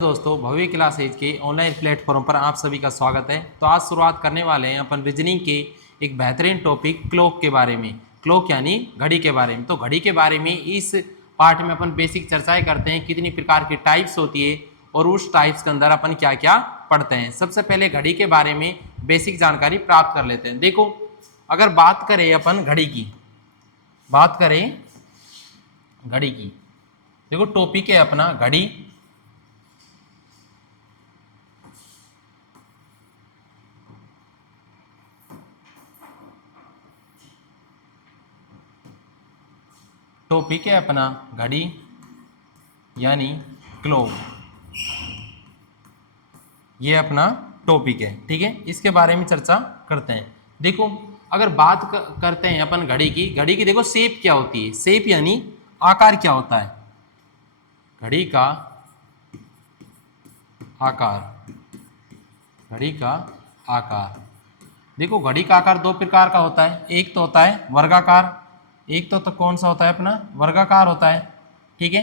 दोस्तों, भव्य क्लासेज के online platform पर आप सभी का स्वागत है। तो आज शुरुआत करने वाले हैं अपन रीजनिंग के एक बेहतरीन टॉपिक क्लॉक के बारे में। क्लॉक यानी घड़ी के बारे में। तो घड़ी के बारे में इस पार्ट में अपन बेसिक चर्चाएं करते हैं, कितनी प्रकार की टाइप्स होती है और उस टाइप्स के अंदर अपन क्या क्या पढ़ते हैं। सबसे पहले घड़ी के बारे में बेसिक जानकारी प्राप्त कर लेते हैं। देखो, अगर बात करें अपन घड़ी की, बात करें घड़ी की, देखो टॉपिक है अपना घड़ी। टॉपिक है अपना घड़ी यानी क्लॉक, ये अपना टॉपिक है। ठीक है, इसके बारे में चर्चा करते हैं। देखो, अगर बात करते हैं अपन घड़ी की, घड़ी की देखो शेप क्या होती है। शेप यानी आकार क्या होता है, घड़ी का आकार, घड़ी का आकार। देखो, घड़ी का आकार दो प्रकार का होता है। एक तो होता है वर्गाकार, एक तो कौन सा होता है अपना, वर्गाकार होता है। ठीक है,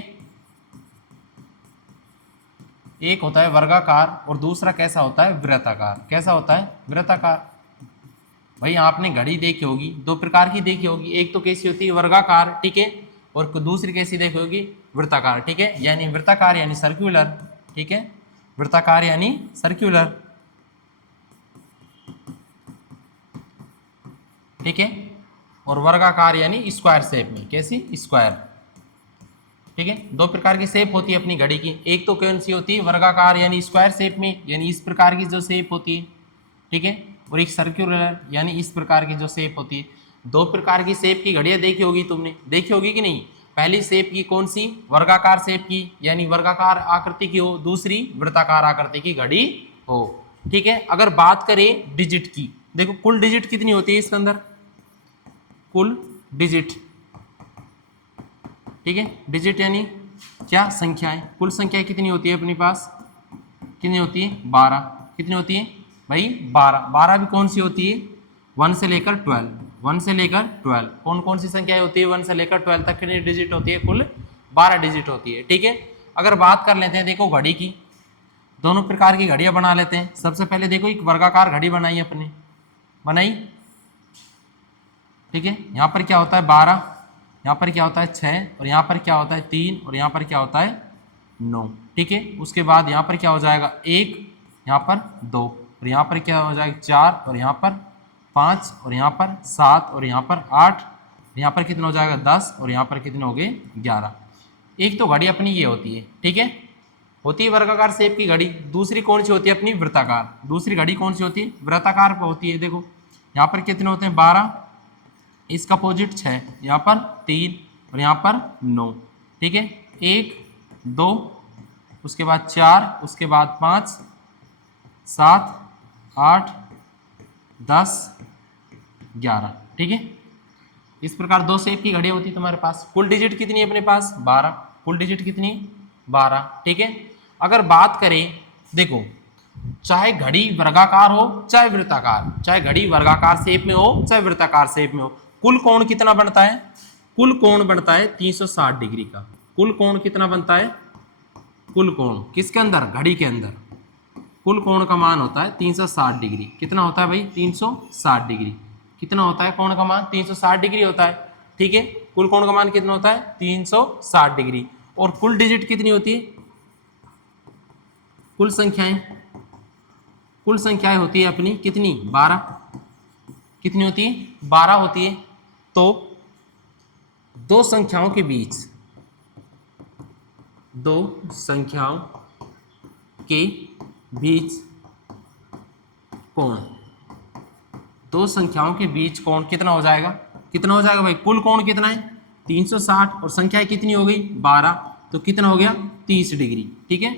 एक होता है वर्गाकार और दूसरा कैसा होता है, वृत्ताकार। कैसा होता है, वृत्ताकार। भाई आपने घड़ी देखी होगी, दो प्रकार की देखी होगी। एक तो कैसी होती है, वर्गाकार, ठीक है, और दूसरी कैसी देखी होगी, वृत्ताकार। ठीक है, यानी वृत्ताकार यानी सर्कुलर। ठीक है, वृत्ताकार यानी सर्कुलर। ठीक है, और वर्गाकार यानी स्क्वायर शेप में। कैसी, स्क्वायर। ठीक है, दो प्रकार की शेप होती है अपनी घड़ी की। एक तो कौन सी होती है, वर्गाकार यानी स्क्वायर शेप में, यानी इस प्रकार की जो शेप होती है। ठीक है, और एक सर्कुलर यानी इस प्रकार की जो शेप होती है। दो प्रकार की शेप की घड़ियां देखी होगी तुमने, देखी होगी कि नहीं। पहली शेप की कौन सी, वर्गाकार शेप की, यानी वर्गाकार आकृति की हो। दूसरी वृत्ताकार आकृति की घड़ी हो। ठीक है, अगर बात करें डिजिट की, देखो कुल डिजिट कितनी होती है इसके अंदर, कुल डिजिट। ठीक है, डिजिट यानी क्या, संख्याएं। कुल संख्याएं कितनी होती है अपने पास, कितनी होती है, 12। कितनी होती है भाई, 12। 12 भी कौन सी होती है, 1 से लेकर 12, 1 से लेकर 12। कौन कौन सी संख्याएं होती है 1 से लेकर 12 तक, कितनी डिजिट होती है, कुल 12 डिजिट होती है। ठीक है, अगर बात कर लेते हैं देखो घड़ी की, दोनों प्रकार की घड़ियां बना लेते हैं। सबसे पहले देखो एक वर्गाकार घड़ी बनाई अपने, बनाई। ठीक है, यहाँ पर क्या होता है 12, यहाँ पर क्या होता है 6, और यहाँ पर क्या होता है 3, और यहाँ पर क्या होता है 9। ठीक है, उसके बाद यहाँ पर क्या हो जाएगा 1, यहाँ पर 2, और यहाँ पर क्या हो जाएगा 4, और यहाँ पर 5, और यहाँ पर 7, और यहाँ पर 8, यहाँ पर कितना हो जाएगा 10, और यहाँ पर कितने हो गए 11। एक तो घड़ी अपनी ये होती है। ठीक है, होती है वर्गाकार शेप की घड़ी। दूसरी कौन सी होती है अपनी, वृत्ताकार। दूसरी घड़ी कौन सी होती है, वृत्ताकार होती है। देखो यहाँ पर कितने होते हैं 12, इसका अपोजिट 6, यहाँ पर 3, और यहाँ पर 9। ठीक है, 1 2, उसके बाद 4, उसके बाद 5 7 8 10 11। ठीक है, इस प्रकार दो शेप की घड़ी होती है तुम्हारे पास। कुल डिजिट कितनी है अपने पास, 12। कुल डिजिट कितनी, 12। ठीक है, अगर बात करें, देखो चाहे घड़ी वर्गाकार हो चाहे वृत्ताकार, चाहे घड़ी वर्गाकार शेप में हो चाहे वृत्ताकार शेप में हो, कुल कोण कितना बनता है, कुल कोण बनता है 360 डिग्री का। कुल कोण कितना बनता है, कुल कोण किसके अंदर, घड़ी के अंदर। कुल कोण का मान होता है 360 डिग्री। कितना होता है भाई, 360 डिग्री। कितना होता है कोण का मान, 360 डिग्री होता है। ठीक है, कुल कोण का मान कितना होता है, 360 डिग्री। और कुल डिजिट कितनी होती है, कुल संख्याएं, कुल संख्याएं होती है अपनी कितनी, 12। कितनी होती है, 12 होती है। तो दो संख्याओं के बीच, दो संख्याओं के बीच कोण, दो संख्याओं के बीच कोण कितना हो जाएगा, कितना हो जाएगा भाई, कुल कोण कितना है 360, और संख्याएं कितनी हो गई 12, तो कितना हो गया 30 डिग्री। ठीक है,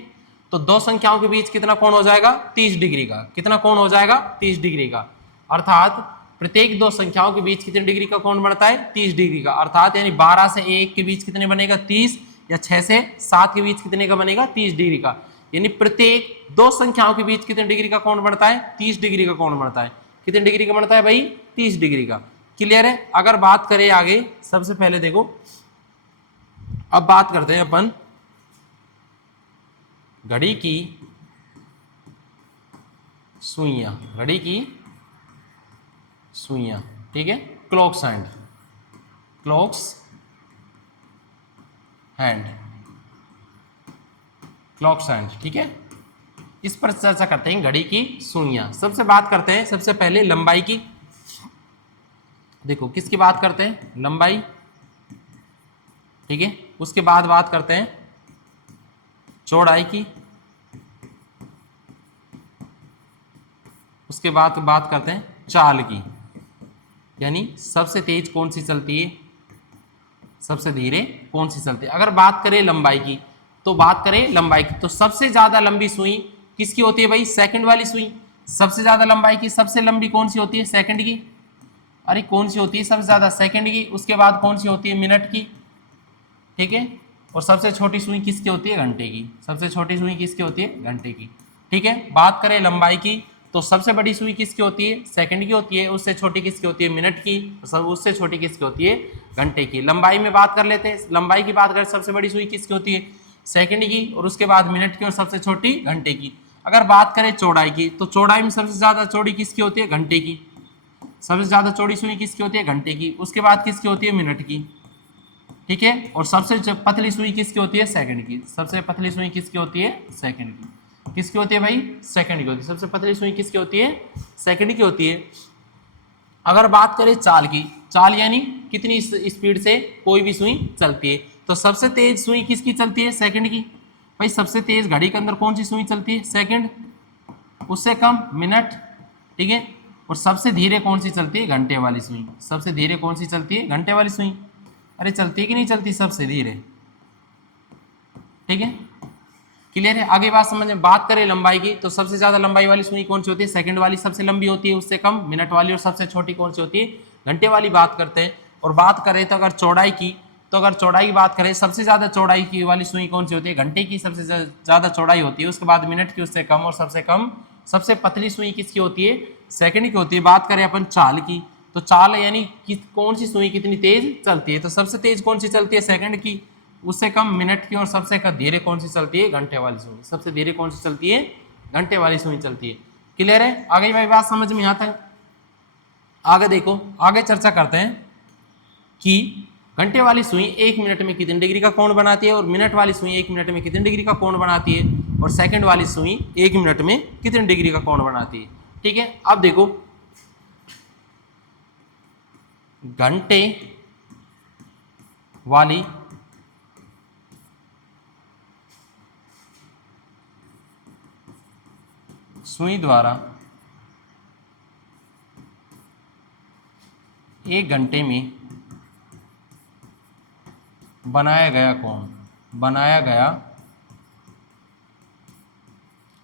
तो दो संख्याओं के बीच कितना कोण हो जाएगा, 30 डिग्री का। कितना कोण हो जाएगा, 30 डिग्री का। अर्थात प्रत्येक दो संख्याओं के बीच कितने डिग्री का कोण बनता है, 30 डिग्री का। अर्थात यानी 12 से 1 के बीच कितने बनेगा 30, या 6 से 7 के बीच कितने का बनेगा 30 डिग्री का। यानी प्रत्येक दो संख्याओं के बीच कितने डिग्री का कोण बनता है, 30 डिग्री का कोण बनता है। कितने डिग्री का बनता है भाई, 30 डिग्री का। क्लियर है। अगर बात करें आगे, सबसे पहले देखो, अब बात करते हैं अपन घड़ी की सुइयां, घड़ी की सुइयां, ठीक है, clocks hand, clocks hand, clocks hand, ठीक है। इस पर चर्चा करते हैं, घड़ी की सुइयां। सबसे बात करते हैं सबसे पहले लंबाई की। देखो किसकी बात करते हैं, लंबाई, ठीक है। उसके बाद बात करते हैं चौड़ाई की, उसके बाद बात करते हैं चाल की, यानी सबसे तेज कौन सी चलती है, सबसे धीरे कौन सी चलती है। अगर बात करें लंबाई की, तो बात करें लंबाई की तो सबसे ज्यादा लंबी सुई किसकी होती है भाई, सेकंड वाली सुई। सबसे ज्यादा लंबाई की सबसे लंबी कौन सी होती है, सेकंड की। अरे कौन सी होती है सबसे ज्यादा, सेकंड की। उसके बाद कौन सी होती है, मिनट की, ठीक है। और सबसे छोटी सुई किसकी होती है, घंटे की। सबसे छोटी सुई किसकी होती है, घंटे की, ठीक है। बात करें लंबाई की तो सबसे बड़ी सुई किसकी होती है, सेकंड की होती है। उससे छोटी किसकी होती है, मिनट की। उससे छोटी किसकी होती है, घंटे की। लंबाई में बात कर लेते हैं, लंबाई की बात करें सबसे बड़ी सुई किसकी होती है, सेकंड की। और उसके बाद मिनट की, और सबसे छोटी घंटे की। अगर बात करें चौड़ाई की तो चौड़ाई में सबसे ज्यादा चौड़ी किसकी होती है, घंटे की। सबसे ज्यादा चौड़ी सुई किसकी होती है, घंटे की। उसके बाद किसकी होती है, मिनट की, ठीक है। और सबसे पतली सुई किसकी होती है, सेकंड की। सबसे पतली सुई किसकी होती है, सेकंड की। किसकी होती है भाई, सेकंड की होती है। सबसे पतली सुई किसकी होती है, सेकंड की होती है। अगर बात करें चाल की, चाल यानी कितनी स्पीड से कोई भी सुई चलती है, तो सबसे तेज सुई किसकी चलती है, सेकंड की। भाई सबसे तेज घड़ी के अंदर कौन सी सुई चलती है, सेकंड। उससे कम मिनट, ठीक है। और सबसे धीरे कौन सी चलती है, घंटे वाली सुई। सबसे धीरे कौन सी चलती है, घंटे वाली सुई। अरे चलती है कि नहीं चलती सबसे धीरे, ठीक है। क्लियर है, आगे बात समझ में। बात करें लंबाई की तो सबसे ज्यादा लंबाई वाली सुई कौन सी होती है, सेकंड वाली सबसे लंबी होती है, उससे कम मिनट वाली। और सबसे छोटी कौन सी होती है, घंटे वाली बात करते हैं। और बात करें तो अगर चौड़ाई की, तो अगर चौड़ाई की बात करें सबसे ज्यादा चौड़ाई की वाली सुई कौन सी होती है, घंटे की सबसे ज्यादा चौड़ाई होती है। उसके बाद मिनट की, उससे कम। और सबसे कम सबसे पतली सुई किसकी होती है, सेकंड की होती है। बात करें अपन चाल की, तो चाल यानी कौन सी सुई कितनी तेज चलती है, तो सबसे तेज कौन सी चलती है, सेकंड की। उससे कम मिनट की। और सबसे धीरे कौन सी चलती है, घंटे वाली सुई। सबसे धीरे कौन सी चलती है, घंटे वाली सुई चलती है। क्लियर है, आगे भाई बात समझ में, यहां तक। आगे देखो, आगे चर्चा करते हैं कि घंटे वाली सुई 1 मिनट में कितनी डिग्री का कोण बनाती है, और मिनट वाली सुई 1 मिनट में कितनी डिग्री का कोण बनाती है, और सेकंड वाली सुई 1 मिनट में कितनी डिग्री का कोण बनाती है, ठीक है। अब देखो, घंटे वाली सुई द्वारा 1 घंटे में बनाया गया कोण, बनाया गया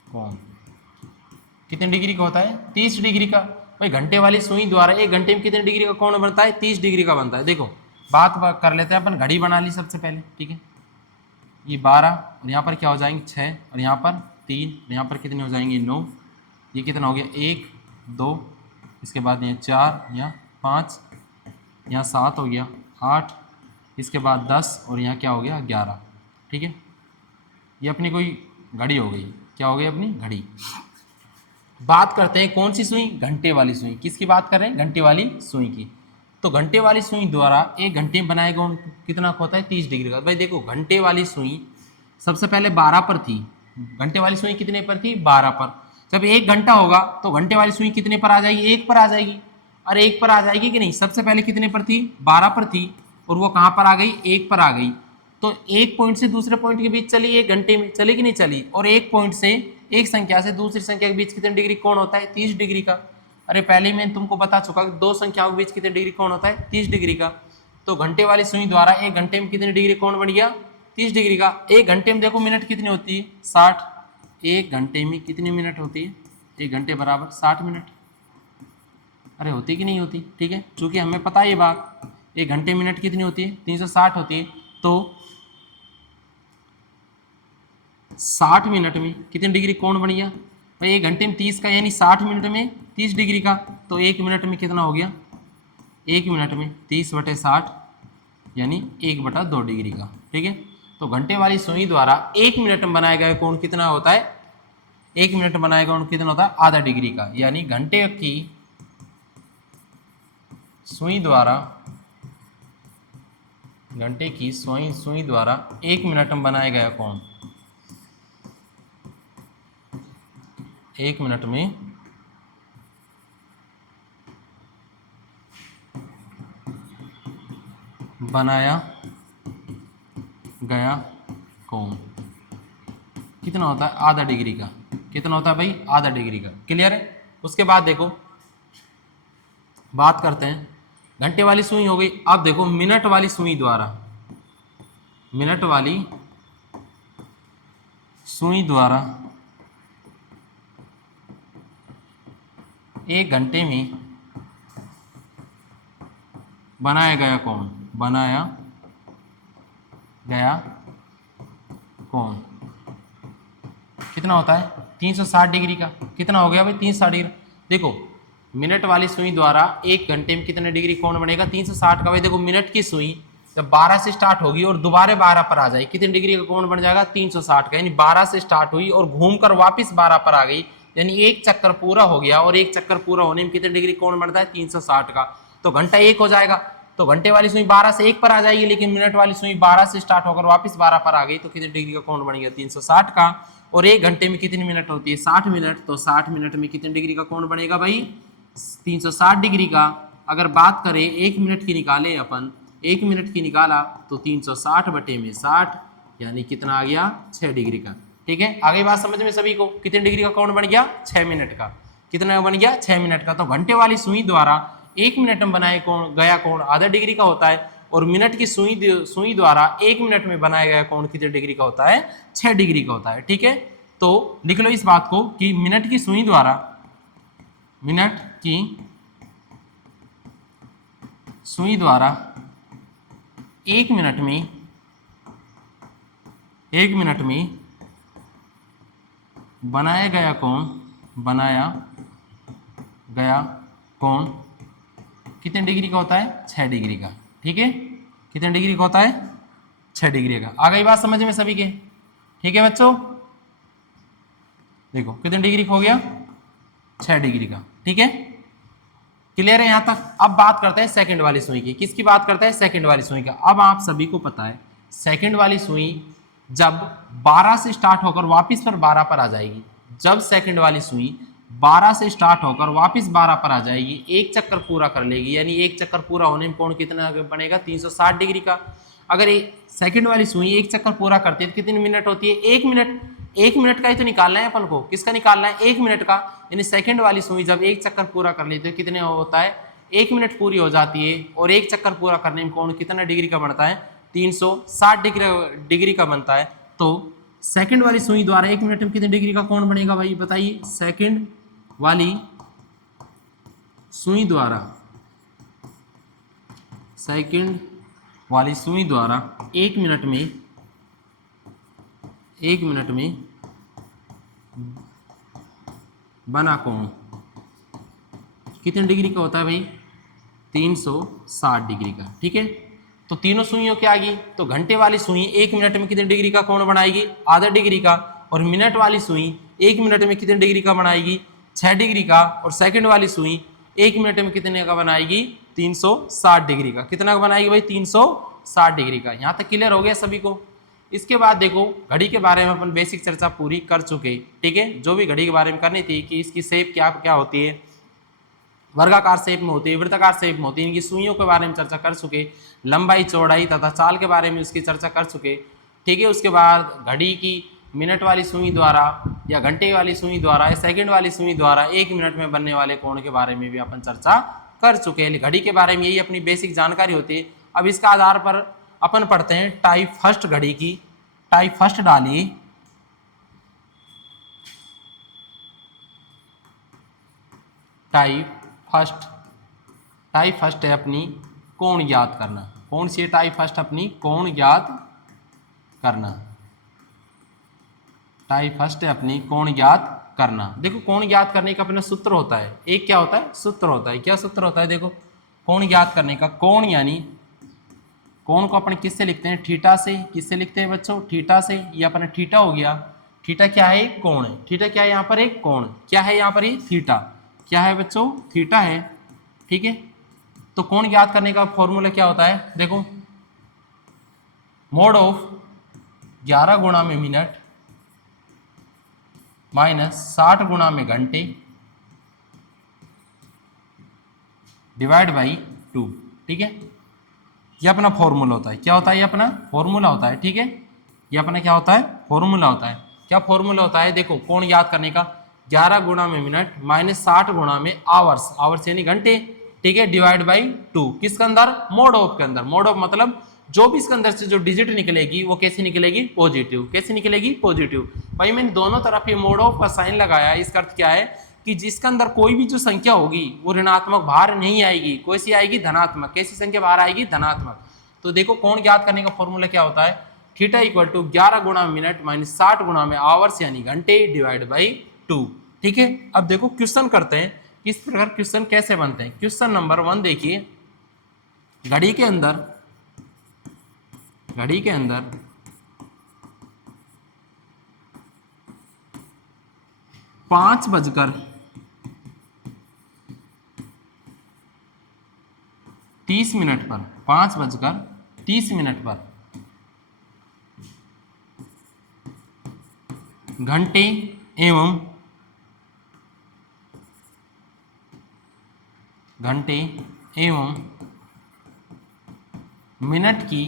कोण कितने डिग्री का होता है, 30 डिग्री का। भाई घंटे वाली सुई द्वारा 1 घंटे में कितने डिग्री का कोण बनता है, 30 डिग्री का बनता है। देखो बात कर लेते हैं अपन, घड़ी बना ली सबसे पहले, ठीक है। ये 12, और यहाँ पर क्या हो जाएंगे 6, और यहाँ पर 3, और यहाँ पर कितने हो जाएंगे 9। ये कितना हो गया 1 2, इसके बाद यहाँ 4, यहाँ 5, यहाँ 7 हो गया 8, इसके बाद 10, और यहाँ क्या हो गया 11, ठीक है। ये अपनी कोई घड़ी हो गई, क्या हो गई अपनी घड़ी। बात करते हैं कौन सी सुई, घंटे वाली सुई। किसकी बात कर रहे हैं, घंटे वाली सुई की। तो घंटे वाली सुई द्वारा 1 घंटे में बनाएगा कोण कितना होता है, 30 डिग्री का। भाई देखो घंटे वाली सुई सबसे पहले 12 पर थी। घंटे वाली सुई कितने पर थी, 12 पर। जब 1 घंटा होगा तो घंटे वाली सुई कितने पर आ जाएगी, 1 पर आ जाएगी। और 1 पर आ जाएगी कि नहीं, सबसे पहले कितने पर थी, 12 पर थी, और वो कहाँ पर आ गई, 1 पर आ गई। तो एक पॉइंट से दूसरे पॉइंट के बीच चली 1 घंटे में, चली कि नहीं चली। और एक पॉइंट से, एक संख्या से दूसरी संख्या के बीच कितने डिग्री कोण होता है, 30 डिग्री का। अरे पहले ही मैं तुमको बता चुका कि 2 संख्याओं के बीच कितने डिग्री कोण होता है, 30 डिग्री का। तो घंटे वाली सुई द्वारा 1 घंटे में कितने डिग्री कोण बन गया, 30 डिग्री का। 1 घंटे में देखो मिनट कितनी होती है, 60। 1 घंटे में कितनी मिनट होती है, 1 घंटे बराबर 60 मिनट। अरे होती कि नहीं होती, ठीक है। चूंकि हमें पता है ये बात, 1 घंटे मिनट कितनी होती है, 360 होती है। तो 60 मिनट में कितने डिग्री कोण बन गया भाई, 1 घंटे में 30 का, यानी 60 मिनट में 30 डिग्री का। तो 1 मिनट में कितना हो गया, 1 मिनट में 30/60, यानी 1/2 डिग्री का, ठीक है। तो घंटे वाली सुई द्वारा 1 मिनट में बनाया गया कोण कितना होता है? 1 मिनट में बनाया गया कोण कितना होता है? आधा डिग्री का। यानी घंटे की सुई द्वारा, घंटे की सुई द्वारा 1 मिनट में बनाया गया कोण, 1 मिनट में बनाया गया कोण कितना होता है? आधा डिग्री का। कितना होता है भाई? आधा डिग्री का। क्लियर है? उसके बाद देखो बात करते हैं, घंटे वाली सुई हो गई। अब देखो मिनट वाली सुई द्वारा, मिनट वाली सुई द्वारा 1 घंटे में बनाया गया कोण, बनाया गया कोण कितना होता है? 360 डिग्री का। कितना हो गया भाई? 360 डिग्री। देखो मिनट वाली सुई द्वारा 1 घंटे में कितने डिग्री कोण बनेगा? 360 का। भाई देखो मिनट की सुई जब 12 से स्टार्ट होगी और दोबारा 12 पर आ जाए, कितने डिग्री का कोण बन जाएगा? 360 का। यानी 12 से स्टार्ट हुई और घूमकर वापस 12 पर आ गई, यानी एक चक्कर पूरा हो गया, और एक चक्कर पूरा होने में कितने डिग्री कोण बनता है? 360 का। तो घंटा 1 हो जाएगा। तो घंटे वाली सुई 12 से 1 पर आ जाएगी, लेकिन मिनट वाली सुई 12 से स्टार्ट होकर वापस 12 पर आ गई, तो कितने डिग्री का कोण बन गया? 360 का। और 1 घंटे में कितनी मिनट होती है? 60 मिनट। तो 60 मिनट में कितने डिग्री का कोण बनेगा भाई? 360 डिग्री का। अगर बात करें 1 मिनट की निकाले अपन, 1 मिनट की निकाला तो 360 बटे में 60, यानी कितना आ गया? 6 डिग्री का। ठीक है, आगे बात समझ में सभी को? कितने डिग्री का कोण बन गया? 6 मिनट का। कितना बन गया? 6 मिनट का। तो घंटे वाली सुई द्वारा 1 मिनट में बनाया कोण गया कोण आधा डिग्री का होता है, और मिनट की सुई द्वारा 1 मिनट में बनाया गया कोण कितने डिग्री का होता है? 6 डिग्री का होता है। ठीक है, तो लिख लो इस बात को कि मिनट की सुई द्वारा, मिनट की सुई द्वारा 1 मिनट में, 1 मिनट में बनाया गया कोण, बनाया गया कोण कितने डिग्री का होता है? 6 डिग्री का। ठीक है, कितने डिग्री का होता है? 6 डिग्री का। आ गई बात समझ में सभी के? ठीक है बच्चों, देखो कितने डिग्री का हो गया? 6 डिग्री का। ठीक है, क्लियर है यहां तक? अब बात करते हैं सेकंड वाली सुई की। किसकी बात करते हैं? सेकंड वाली सुई का। अब आप सभी को पता है सेकंड वाली सुई जब 12 से स्टार्ट होकर वापस पर 12 पर आ जाएगी, जब सेकंड वाली सुई 12 से स्टार्ट होकर वापस 12 पर आ जाएगी, एक चक्कर पूरा कर लेगी, यानी एक चक्कर पूरा होने में कोण कितना बनेगा? 360 डिग्री का। अगर सेकंड वाली सुई एक चक्कर पूरा करती है तो कितनी मिनट होती है? 1 मिनट। 1 मिनट का ही तो निकालना है अपन को। किसका निकालना है? 1 मिनट का। यानी सेकंड वाली सुई जब एक चक्कर पूरा कर लेती है कितने होता है? 1 मिनट पूरी हो जाती है, और एक चक्कर पूरा करने में कोण कितना डिग्री का बनता है? 360 डिग्री का बनता है। तो सेकंड वाली सुई द्वारा 1 मिनट में कितने डिग्री का कोण बनेगा भाई बताइए? सेकंड वाली सुई द्वारा, सेकंड वाली सुई द्वारा 1 मिनट में, 1 मिनट में बना कोण कितने डिग्री का होता है भाई? 360 डिग्री का। ठीक है, तो तीनों सुइयों क्या आ गई? तो घंटे वाली सुई 1 मिनट में कितने डिग्री का कोण बनाएगी? आधा डिग्री का। और मिनट वाली सुई 1 मिनट में कितने डिग्री का बनाएगी? 6 डिग्री का। और सेकंड वाली सुई 1 मिनट में कितने का बनाएगी? 360 डिग्री का। कितना का बनाएगी भाई? 360 डिग्री का। यहाँ तक क्लियर हो गया सभी को? इसके बाद देखो घड़ी के बारे में अपन बेसिक चर्चा पूरी कर चुके। ठीक है, जो भी घड़ी के बारे में करनी थी कि इसकी शेप क्या क्या होती है, वर्गाकार शेप में होती है, वृत्ताकार शेप में होती है, इनकी सुइयों के बारे में चर्चा कर चुके, लंबाई चौड़ाई तथा चाल के बारे में उसकी चर्चा कर चुके। ठीक है, उसके बाद घड़ी की मिनट वाली सुई द्वारा या घंटे वाली सुई द्वारा या सेकंड वाली सुई द्वारा 1 मिनट में बनने वाले कोण के बारे में भी अपन चर्चा कर चुके हैं। घड़ी के बारे में यही अपनी बेसिक जानकारी होती है। अब इसका आधार पर अपन पढ़ते हैं टाइप फर्स्ट घड़ी की। टाइप फर्स्ट डालिए, टाइप फर्स्ट है अपनी कोण ज्ञात करना। कौन सी टाइप फर्स्ट? अपनी कोण ज्ञात करना। टाइप फर्स्ट है अपनी कोण ज्ञात करना। देखो कोण ज्ञात करने का अपना सूत्र होता है, एक क्या होता है? सूत्र होता है। क्या सूत्र होता है? देखो कोण ज्ञात करने का, कोण यानी कोण को अपन किससे लिखते हैं? थीटा से। किससे लिखते हैं बच्चों? थीटा से। ये अपना थीटा हो गया। थीटा क्या है? कोण है। थीटा क्या है यहाँ पर? एक कोण। क्या है यहाँ पर? ये थीटा। क्या है बच्चों? थीटा है। ठीक है, तो कोण ज्ञात करने का फॉर्मूला क्या होता है? देखो, मोड ऑफ 11 गुणा में मिनट माइनस 60 गुणा में घंटे डिवाइड बाई 2। ठीक है, ये अपना फॉर्मूला होता है। क्या होता है? ये अपना फॉर्मूला होता है। ठीक है, ये अपना क्या होता है? फॉर्मूला होता है। क्या फॉर्मूला होता है? देखो, कोण याद करने का 11 गुणा में मिनट माइनस 60 गुणा में आवर्स, आवर्स यानी घंटे, ठीक है, डिवाइड बाई 2। किसके अंदर? मोड ऑफ के अंदर। मोड ऑफ मतलब जो भी इसके अंदर से जो डिजिट निकलेगी वो कैसे निकलेगी? पॉजिटिव। कैसे निकलेगी? पॉजिटिव। भाई मैंने दोनों तरफ ये मोड ऑफ का साइन लगाया है। इसका अर्थ क्या है कि जिसके अंदर कोई भी जो संख्या होगी वो ऋणात्मक बाहर नहीं आएगी। कैसी आएगी? धनात्मक। कैसी संख्या बाहर आएगी? धनात्मक। तो देखो, कोण ज्ञात करने का फॉर्मूला क्या होता है? थीटा इक्वल टू 11 गुणा मिनट माइनस 60 गुणा में आवर्स यानी घंटे डिवाइड बाई 2। ठीक है, अब देखो क्वेश्चन करते हैं। इस प्रकार क्वेश्चन कैसे बनते हैं? क्वेश्चन नंबर 1 देखिए, घड़ी के अंदर 5:30 पर 5:30 पर घंटे एवं मिनट की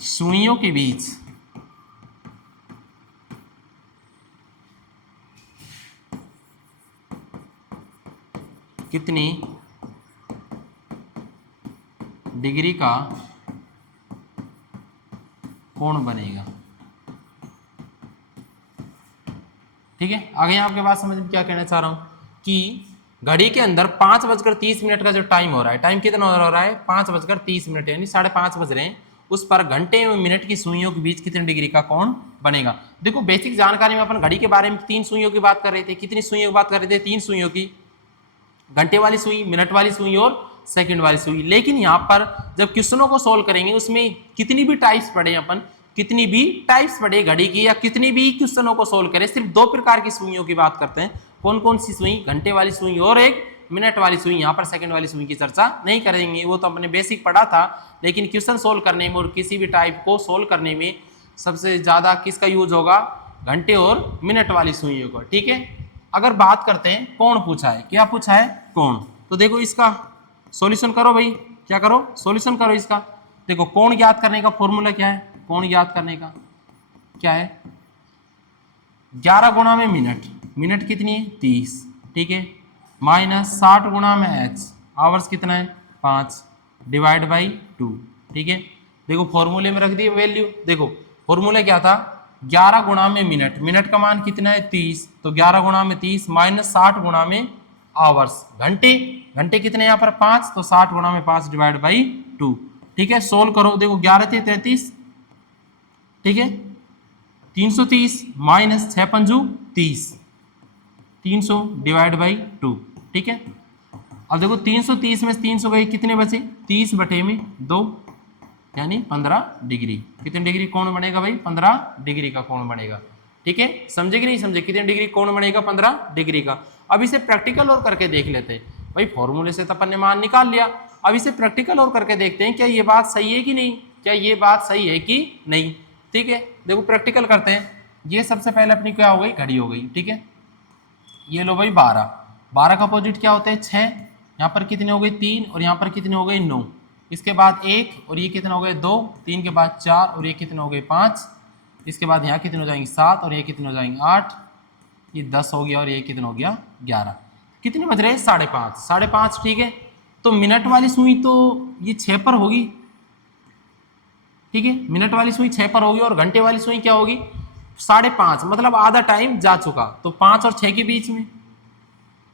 सुइयों के बीच कितनी डिग्री का कोण बनेगा? ठीक है, आगे आपके पास समझ में क्या कहना चाह रहा हूं कि घड़ी के अंदर 5:30 का जो टाइम हो रहा है, टाइम कितना हो रहा है? 5:30 यानी 5:30 बज रहे हैं। उस पर घंटे एवं मिनट की सुइयों के बीच कितनी डिग्री का कोण बनेगा? देखो, बेसिक जानकारी में अपन घड़ी के बारे में 3 सुइयों की बात कर रहे थे। कितनी सुइयों की बात कर रहे थे? 3 सुइयों की। घंटे वाली सुई, मिनट वाली सुई और सेकंड वाली सुई। लेकिन यहाँ पर जब क्वेश्चनों को सोल्व करेंगे उसमें कितनी भी टाइप्स पढ़े अपन, कितनी भी टाइप्स पढ़े घड़ी की, या कितनी भी क्वेश्चनों को सोल्व करें, सिर्फ 2 प्रकार की सुइयों की बात करते हैं। कौन कौन सी सुई? घंटे वाली सुई और एक मिनट वाली सुई। यहाँ पर सेकंड वाली सुई की चर्चा नहीं करेंगे, वो तो अपने बेसिक पढ़ा था। लेकिन क्वेश्चन सोल्व करने में और किसी भी टाइप को सोल्व करने में सबसे ज्यादा किसका यूज होगा? घंटे और मिनट वाली सुइयों का। ठीक है, अगर बात करते हैं, कोण पूछा है। क्या पूछा है? कोण। तो देखो इसका सॉल्यूशन करो भाई। क्या करो? सॉल्यूशन करो इसका। देखो, कोण ज्ञात करने का फॉर्मूला क्या है? कोण ज्ञात करने का क्या है? 11 गुणा में मिनट, मिनट कितनी है? 30। ठीक है, माइनस 60 गुणा में एच, आवर्स कितना है? 5 डिवाइड बाई 2। ठीक है, देखो फॉर्मूले में रख दिए वैल्यू। देखो फॉर्मूला क्या था? 11 गुणा में मिनट, मिनट का मान कितना है? 30। तो 11 गुणा में 30 माइनस 60 गुणा में आवर्स, घंटे, घंटे कितने यहाँ पर? 5। तो 60 गुणा में 5 डिवाइड बाई 2। ठीक है, सोल्व करो। देखो 11 थे 33, ठीक है, 330 माइनस 6 पंजू 30, 300 डिवाइड बाई 2। ठीक है, अब देखो 330 में 300 गए, कितने बचे? 30 बटे में 2 यानी 15 डिग्री। कितने डिग्री कोण बनेगा भाई? 15 डिग्री का कोण बनेगा। ठीक है, समझे कि नहीं समझे? कितने डिग्री कोण बनेगा? 15 डिग्री का। अब इसे प्रैक्टिकल और करके देख लेते हैं। भाई फॉर्मूले से तो अपन ने मान निकाल लिया, अब इसे प्रैक्टिकल और करके देखते हैं क्या ये बात सही है कि नहीं, क्या ये बात सही है कि नहीं। ठीक है, देखो प्रैक्टिकल करते हैं। ये सबसे पहले अपनी क्या हो गई? घड़ी हो गई। ठीक है, ये लो भाई 12, 12 का अपोजिट क्या होता है? 6। यहाँ पर कितने हो गए? 3, और यहाँ पर कितने हो गए? 9। इसके बाद 1, और ये कितने हो गए? 2, 3 के बाद 4, और ये कितने हो गए? 5। इसके बाद यहाँ कितने हो जाएंगे? 7, और ये कितने हो जाएंगे? 8, ये 10 हो गया, और ये कितना हो गया? 11। कितने बज रहे हैं? 5.5, 5.5। ठीक है, तो मिनट वाली सुई तो ये 6 पर होगी। ठीक है, मिनट वाली सुई 6 पर होगी, और घंटे वाली सुई क्या होगी? 5.5, मतलब आधा टाइम जा चुका। तो 5 और 6 के बीच में,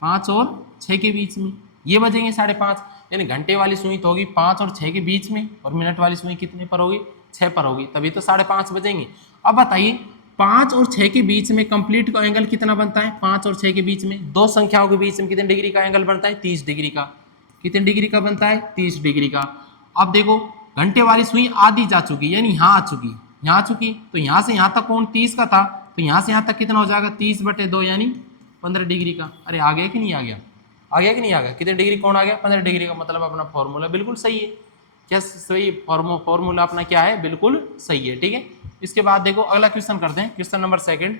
5 और 6 के बीच में ये बजेंगे 5.5। यानी घंटे वाली सुई तो होगी 5 और 6 के बीच में, और मिनट वाली सुई कितने पर होगी? 6 पर होगी, तभी तो 5.5 बजेंगे। अब बताइए 5 और 6 के बीच में कंप्लीट का एंगल कितना बनता है? 5 और 6 के बीच में, दो संख्याओं के बीच में कितने डिग्री का एंगल बनता है? 30 डिग्री का। कितने डिग्री का बनता है 30 डिग्री का। अब देखो घंटे वाली सुई आधी जा चुकी यानी यहाँ आ चुकी, यहाँ आ चुकी, तो यहाँ से यहाँ तक कोण 30 का था, तो यहाँ से यहाँ तक कितना हो जाएगा 30/2 यानी 15 डिग्री का। अरे आ गया कि नहीं आ गया, आ गया कि नहीं आ गया, कितने डिग्री कोण आ गया 15 डिग्री का। मतलब अपना फॉर्मूला बिल्कुल सही है, क्या सही फॉर्मूला अपना क्या है, बिल्कुल सही है। ठीक है, इसके बाद देखो अगला क्वेश्चन करते हैं, क्वेश्चन नंबर 2।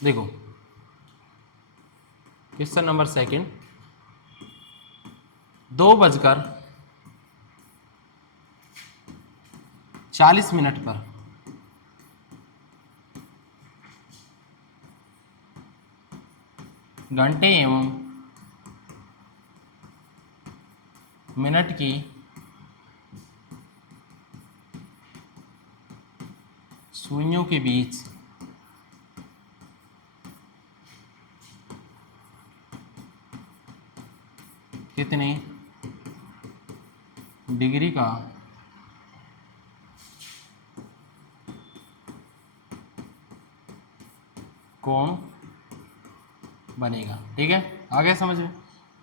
देखो क्वेश्चन नंबर 2, 2:40 पर घंटे एवं मिनट की सुइयों के बीच कितने डिग्री का कोण बनेगा। ठीक है, आगे समझ में।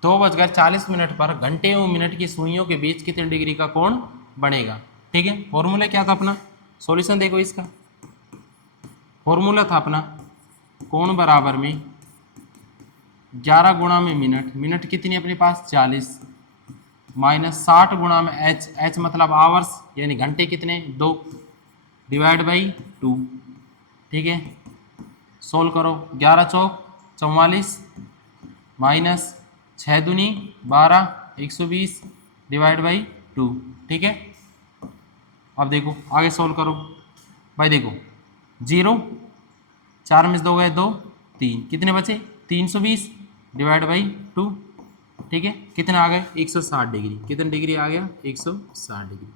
2:40 पर घंटे एवं मिनट की सुइयों के बीच कितने डिग्री का कोण बनेगा। ठीक है, फॉर्मूला क्या था अपना, सॉल्यूशन देखो इसका। फॉर्मूला था अपना कोण बराबर में 11 गुणा में मिनट, मिनट कितनी अपने पास 40, माइनस 60 गुणा में एच, एच मतलब आवर्स यानी घंटे कितने 2, डिवाइड बाई 2। ठीक है, सोल्व करो, 11 चौक 44 माइनस 6 दूनी 12, 120 डिवाइड बाई 2। ठीक है, अब देखो आगे सोल्व करो भाई। देखो 0, 4 में से 2 गए 2, 3, कितने बचे 320 डिवाइड बाई 2। ठीक है, कितने आ गए 160 डिग्री, कितने डिग्री आ गया 160 डिग्री।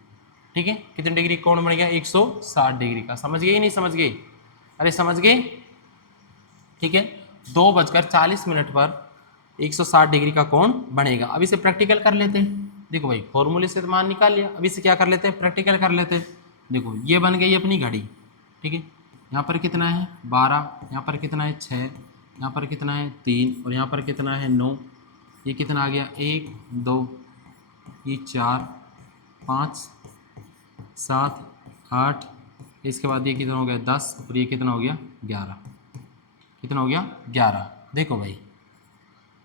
ठीक है, कितने डिग्री कोण बन गया 160 डिग्री का। समझ गए नहीं समझ गए, अरे समझ गए। ठीक है, 2:40 पर 160 डिग्री का कोण बनेगा। अब इसे प्रैक्टिकल कर लेते हैं। देखो भाई फॉर्मूले से तो मान निकाल लिया, अब इसे क्या कर लेते हैं प्रैक्टिकल कर लेते हैं। देखो ये बन गई अपनी घड़ी। ठीक है, यहाँ पर कितना है 12, यहाँ पर कितना है 6, यहाँ पर कितना है 3 और यहाँ पर कितना है 9। ये कितना आ गया 1 2 ये 4 5 7 8, इसके बाद ये कितना हो गया 10 और ये कितना हो गया 11। कितना हो गया 11। देखो भाई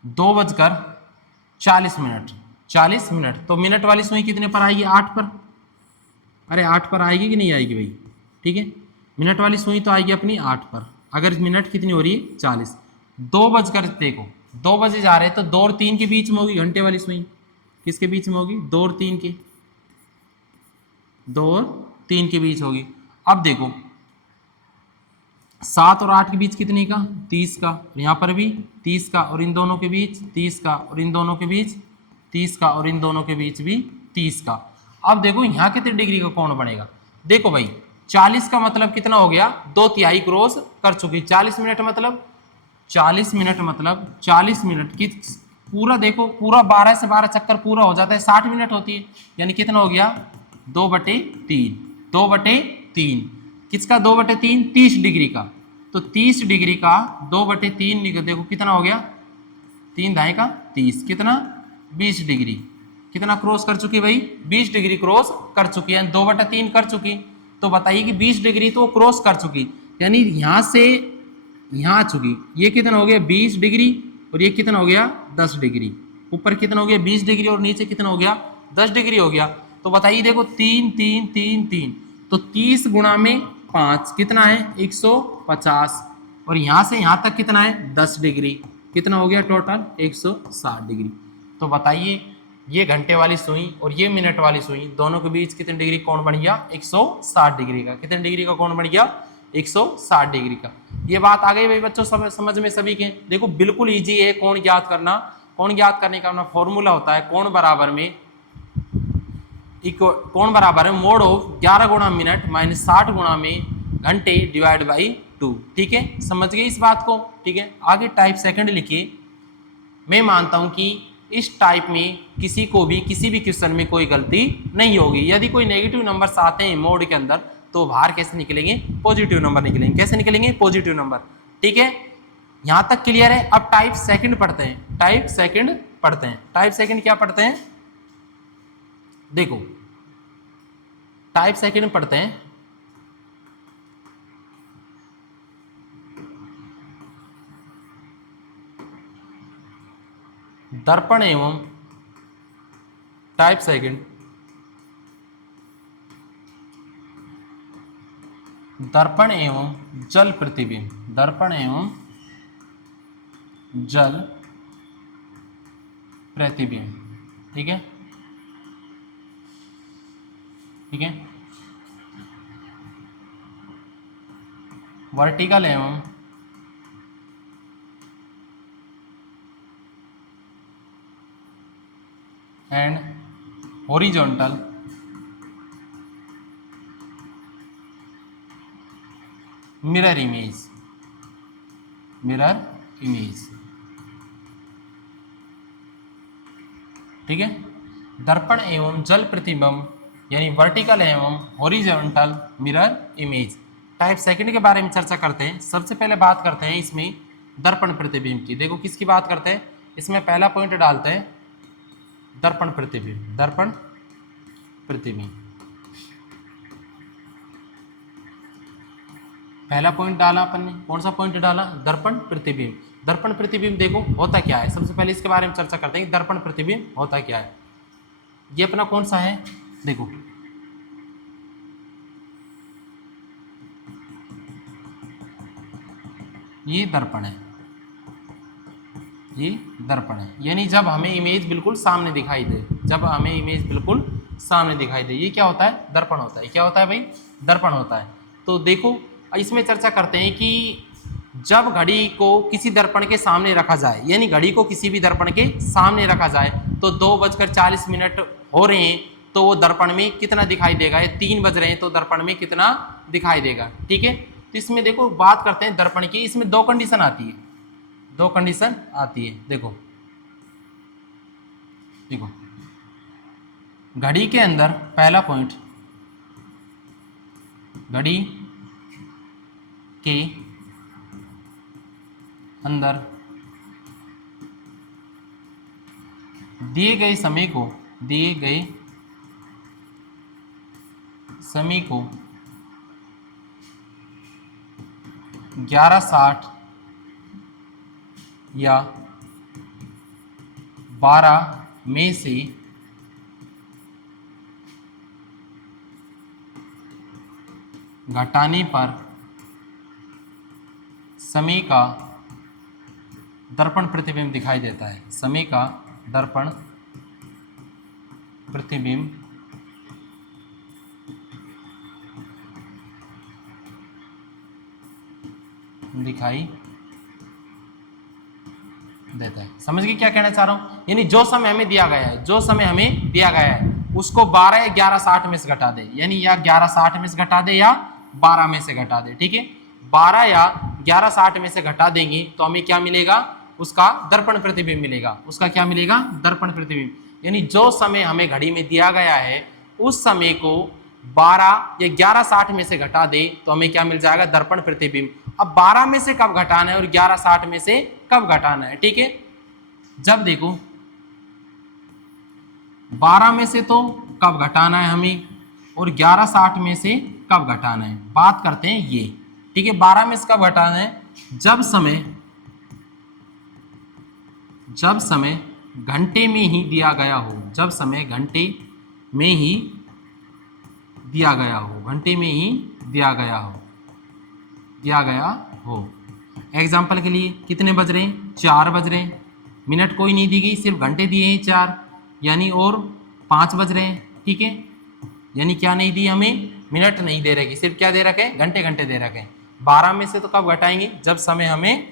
2:40 तो मिनट वाली सुई कितने पर आएगी 8 पर। अरे 8 पर आएगी कि नहीं आएगी भाई। ठीक है, मिनट वाली सुई तो आएगी अपनी 8 पर। अगर मिनट कितनी हो रही है 40, 2 देखो 2 बजे जा रहे हैं तो 2 और 3 के बीच में होगी घंटे वाली सुई। किसके बीच में होगी 2 और 3 के, 2 और 3 के बीच होगी। अब देखो 7 और 8 के बीच कितने का 30 का, और यहाँ पर भी 30 का और इन दोनों के बीच 30 का और इन दोनों के बीच 30 का और इन दोनों के बीच भी 30 का। अब देखो यहाँ कितने डिग्री का कोण बनेगा। देखो भाई 40 का मतलब कितना हो गया 2/3 क्रॉस कर चुकी। 40 मिनट मतलब 40 मिनट की पूरा देखो पूरा 12 से 12 चक्कर पूरा हो जाता है 60 मिनट होती है, यानी कितना हो गया 2/3। 2/3 किसका 2/3 30 डिग्री का, तो 30 डिग्री का 2/3 देखो कितना हो गया 3 दाएं का 30, कितना 20 डिग्री। कितना क्रॉस कर चुकी भाई 20 डिग्री क्रॉस कर चुकी है, 2/3 कर चुकी। तो बताइए कि 20 डिग्री तो क्रॉस कर चुकी, यानी यहां से यहां आ चुकी। ये कितना हो गया 20 डिग्री और ये कितना हो गया 10 डिग्री। ऊपर कितना हो गया 20 डिग्री और नीचे कितना हो गया 10 डिग्री हो गया। तो बताइए देखो 3 3 3 3, तो 30 गुणा में 5 कितना है 150 और यहां से यहां तक कितना है 10 डिग्री। कितना हो गया टोटल 160 डिग्री। तो बताइए ये घंटे वाली सुई और ये मिनट वाली सुई दोनों के बीच कितने डिग्री कोण बन गया 160 डिग्री का। कितने डिग्री का कोण बन गया 160 डिग्री का। ये बात आ गई भाई बच्चों समझ में सभी के। देखो बिल्कुल इजी है कोण ज्ञात करना। कोण ज्ञात करने का अपना फॉर्मूला होता है कोण बराबर है मोड ऑफ 11 गुणा मिनट माइनस 60 गुणा में घंटे डिवाइड बाई 2। ठीक है, समझ गए इस बात को। ठीक है, आगे टाइप सेकंड लिखिए। मैं मानता हूं कि इस टाइप में किसी भी क्वेश्चन में कोई गलती नहीं होगी। यदि कोई नेगेटिव नंबर्स आते हैं मोड के अंदर तो बाहर कैसे निकलेंगे पॉजिटिव नंबर निकलेंगे। कैसे निकलेंगे पॉजिटिव नंबर। ठीक है, यहाँ तक क्लियर है। अब टाइप सेकंड पढ़ते हैं, टाइप सेकंड पढ़ते हैं। टाइप सेकंड क्या पढ़ते हैं, देखो टाइप सेकंड पढ़ते हैं। दर्पण एवं टाइप सेकंड, दर्पण एवं जल प्रतिबिंब, दर्पण एवं जल प्रतिबिंब। ठीक है, ठीक है। वर्टिकल एवं and horizontal mirror image, mirror image. ठीक है, दर्पण एवं जल प्रतिबिंब यानी वर्टिकल एवं horizontal mirror image. Type second के बारे में चर्चा करते हैं। सबसे पहले बात करते हैं इसमें दर्पण प्रतिबिंब की। देखो किसकी बात करते हैं, इसमें पहला पॉइंट डालते हैं दर्पण प्रतिबिंब, दर्पण प्रतिबिंब। पहला पॉइंट डाला अपन ने, कौन सा पॉइंट डाला, दर्पण प्रतिबिंब। दर्पण प्रतिबिंब देखो होता क्या है, सबसे पहले इसके बारे में चर्चा करते हैं। दर्पण प्रतिबिंब होता क्या है। ये अपना कौन सा है, देखो ये दर्पण है, ये दर्पण है। यानी जब हमें इमेज बिल्कुल सामने दिखाई दे, जब हमें इमेज बिल्कुल सामने दिखाई दे, ये क्या होता है, दर्पण होता है। क्या होता है भाई, दर्पण होता है। तो देखो इसमें चर्चा करते हैं कि जब घड़ी को किसी दर्पण के सामने रखा जाए, यानी घड़ी को किसी भी दर्पण के सामने रखा जाए, तो 2:40 हो रहे हैं, तो वो दर्पण में कितना दिखाई देगा। ये 3 बज रहे हैं तो दर्पण में कितना दिखाई देगा। ठीक है, तो इसमें देखो बात करते हैं दर्पण की। इसमें 2 कंडीशन आती है, 2 कंडीशन आती है। देखो देखो घड़ी के अंदर पहला पॉइंट, घड़ी के अंदर दिए गए समय को, दिए गए समय को 11:60 या 12 में से घटाने पर समय का दर्पण प्रतिबिंब दिखाई देता है। समय का दर्पण प्रतिबिंब दिखाई देता है। समझ गए क्या कहना चाह रहा हूं, यानी जो समय हमें दिया गया है, जो समय हमें दिया गया है उसको 12 या 11:60 में से घटा दे, यानी या 11:60 में से घटा दे या 12 में से घटा दे। ठीक है, 12 या 11:60 में से घटा देंगे तो हमें क्या मिलेगा, उसका दर्पण प्रतिबिंब मिलेगा। उसका क्या मिलेगा, दर्पण प्रतिबिंब। यानी जो समय हमें घड़ी में दिया गया है उस समय को 12 या 11:60 में से घटा दे तो हमें क्या मिल जाएगा, दर्पण प्रतिबिंब। अब 12 में से कब घटाना है और 11:60 में से कब घटाना है। ठीक है, जब देखो 12 में से तो कब घटाना है हमें और 11:60 में से कब घटाना है, बात करते हैं ये। ठीक है, 12 में से कब घटाना है, जब समय घंटे में ही दिया गया हो, जब समय घंटे में ही दिया गया हो, घंटे में ही दिया गया हो। एग्जाम्पल के लिए कितने बज रहे हैं, 4 बज रहे हैं। मिनट कोई नहीं दी गई, सिर्फ घंटे दिए हैं 4, यानी और 5 बज रहे हैं। ठीक है, यानी क्या नहीं दी हमें, मिनट नहीं दे रखे, सिर्फ क्या दे रखे, घंटे घंटे दे रखे। 12 में से तो कब घटाएंगे, जब समय हमें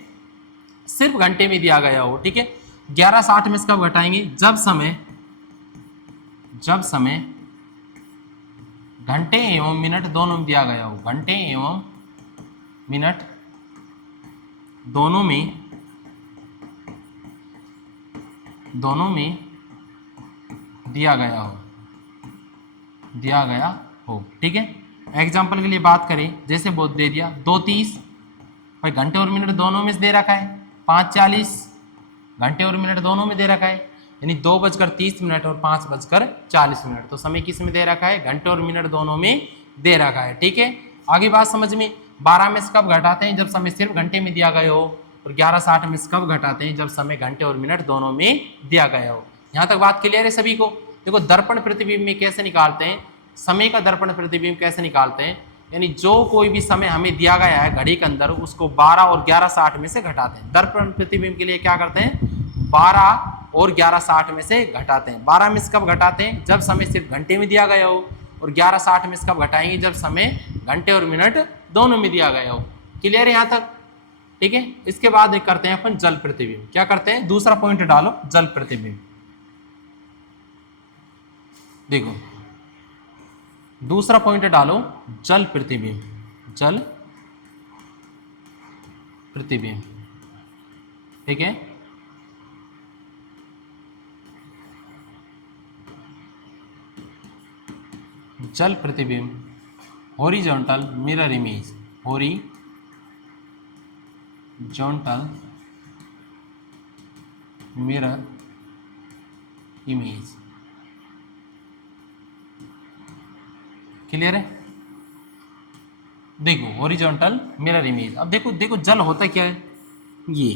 सिर्फ घंटे में दिया गया हो। ठीक है, 11:60 में से कब घटाएंगे, जब समय घंटे एवं मिनट दोनों में दिया गया हो, घंटे एवं मिनट दोनों में दिया गया हो। ठीक है, एग्जाम्पल के लिए बात करें, जैसे बहुत दे दिया 2:30, भाई घंटे और मिनट दोनों में से दे रखा है, 5:40 घंटे और मिनट दोनों में दे रखा है, यानी 2:30 और 5:40। तो समय किस में दे रखा है? घंटे और मिनट दोनों में दे रखा है। ठीक है, आगे बात समझ में। 12 में से कब घटाते हैं? जब समय सिर्फ घंटे में दिया गया हो। और 11:60 में से कब घटाते हैं? जब समय घंटे और मिनट दोनों में दिया गया हो। यहाँ तक बात क्लियर है सभी को? देखो दर्पण प्रतिबिंब में कैसे निकालते हैं समय का दर्पण प्रतिबिंब कैसे निकालते हैं, यानी जो कोई भी समय हमें दिया गया है घड़ी के अंदर उसको 12 और 11:60 में से घटाते हैं। दर्पण प्रतिबिंब के लिए क्या करते हैं? 12 और 11:60 में से घटाते हैं। 12 में से कब घटाते हैं? जब समय सिर्फ घंटे में दिया गया हो। और 11:60 में से कब घटाएंगे? जब समय घंटे और मिनट दोनों में दिया गया हो। क्लियर है यहाँ तक? ठीक है, इसके बाद एक करते हैं अपन जल प्रतिबिंब। क्या करते हैं? दूसरा पॉइंट डालो, जल प्रतिबिंब। देखो दूसरा पॉइंट डालो, जल प्रतिबिंब। जल प्रतिबिंब, ठीक है। जल प्रतिबिंब, horizontal mirror image, horizontal mirror image. Clear है? देखो हॉरिजॉन्टल मिरर इमेज। अब देखो जल होता क्या है? ये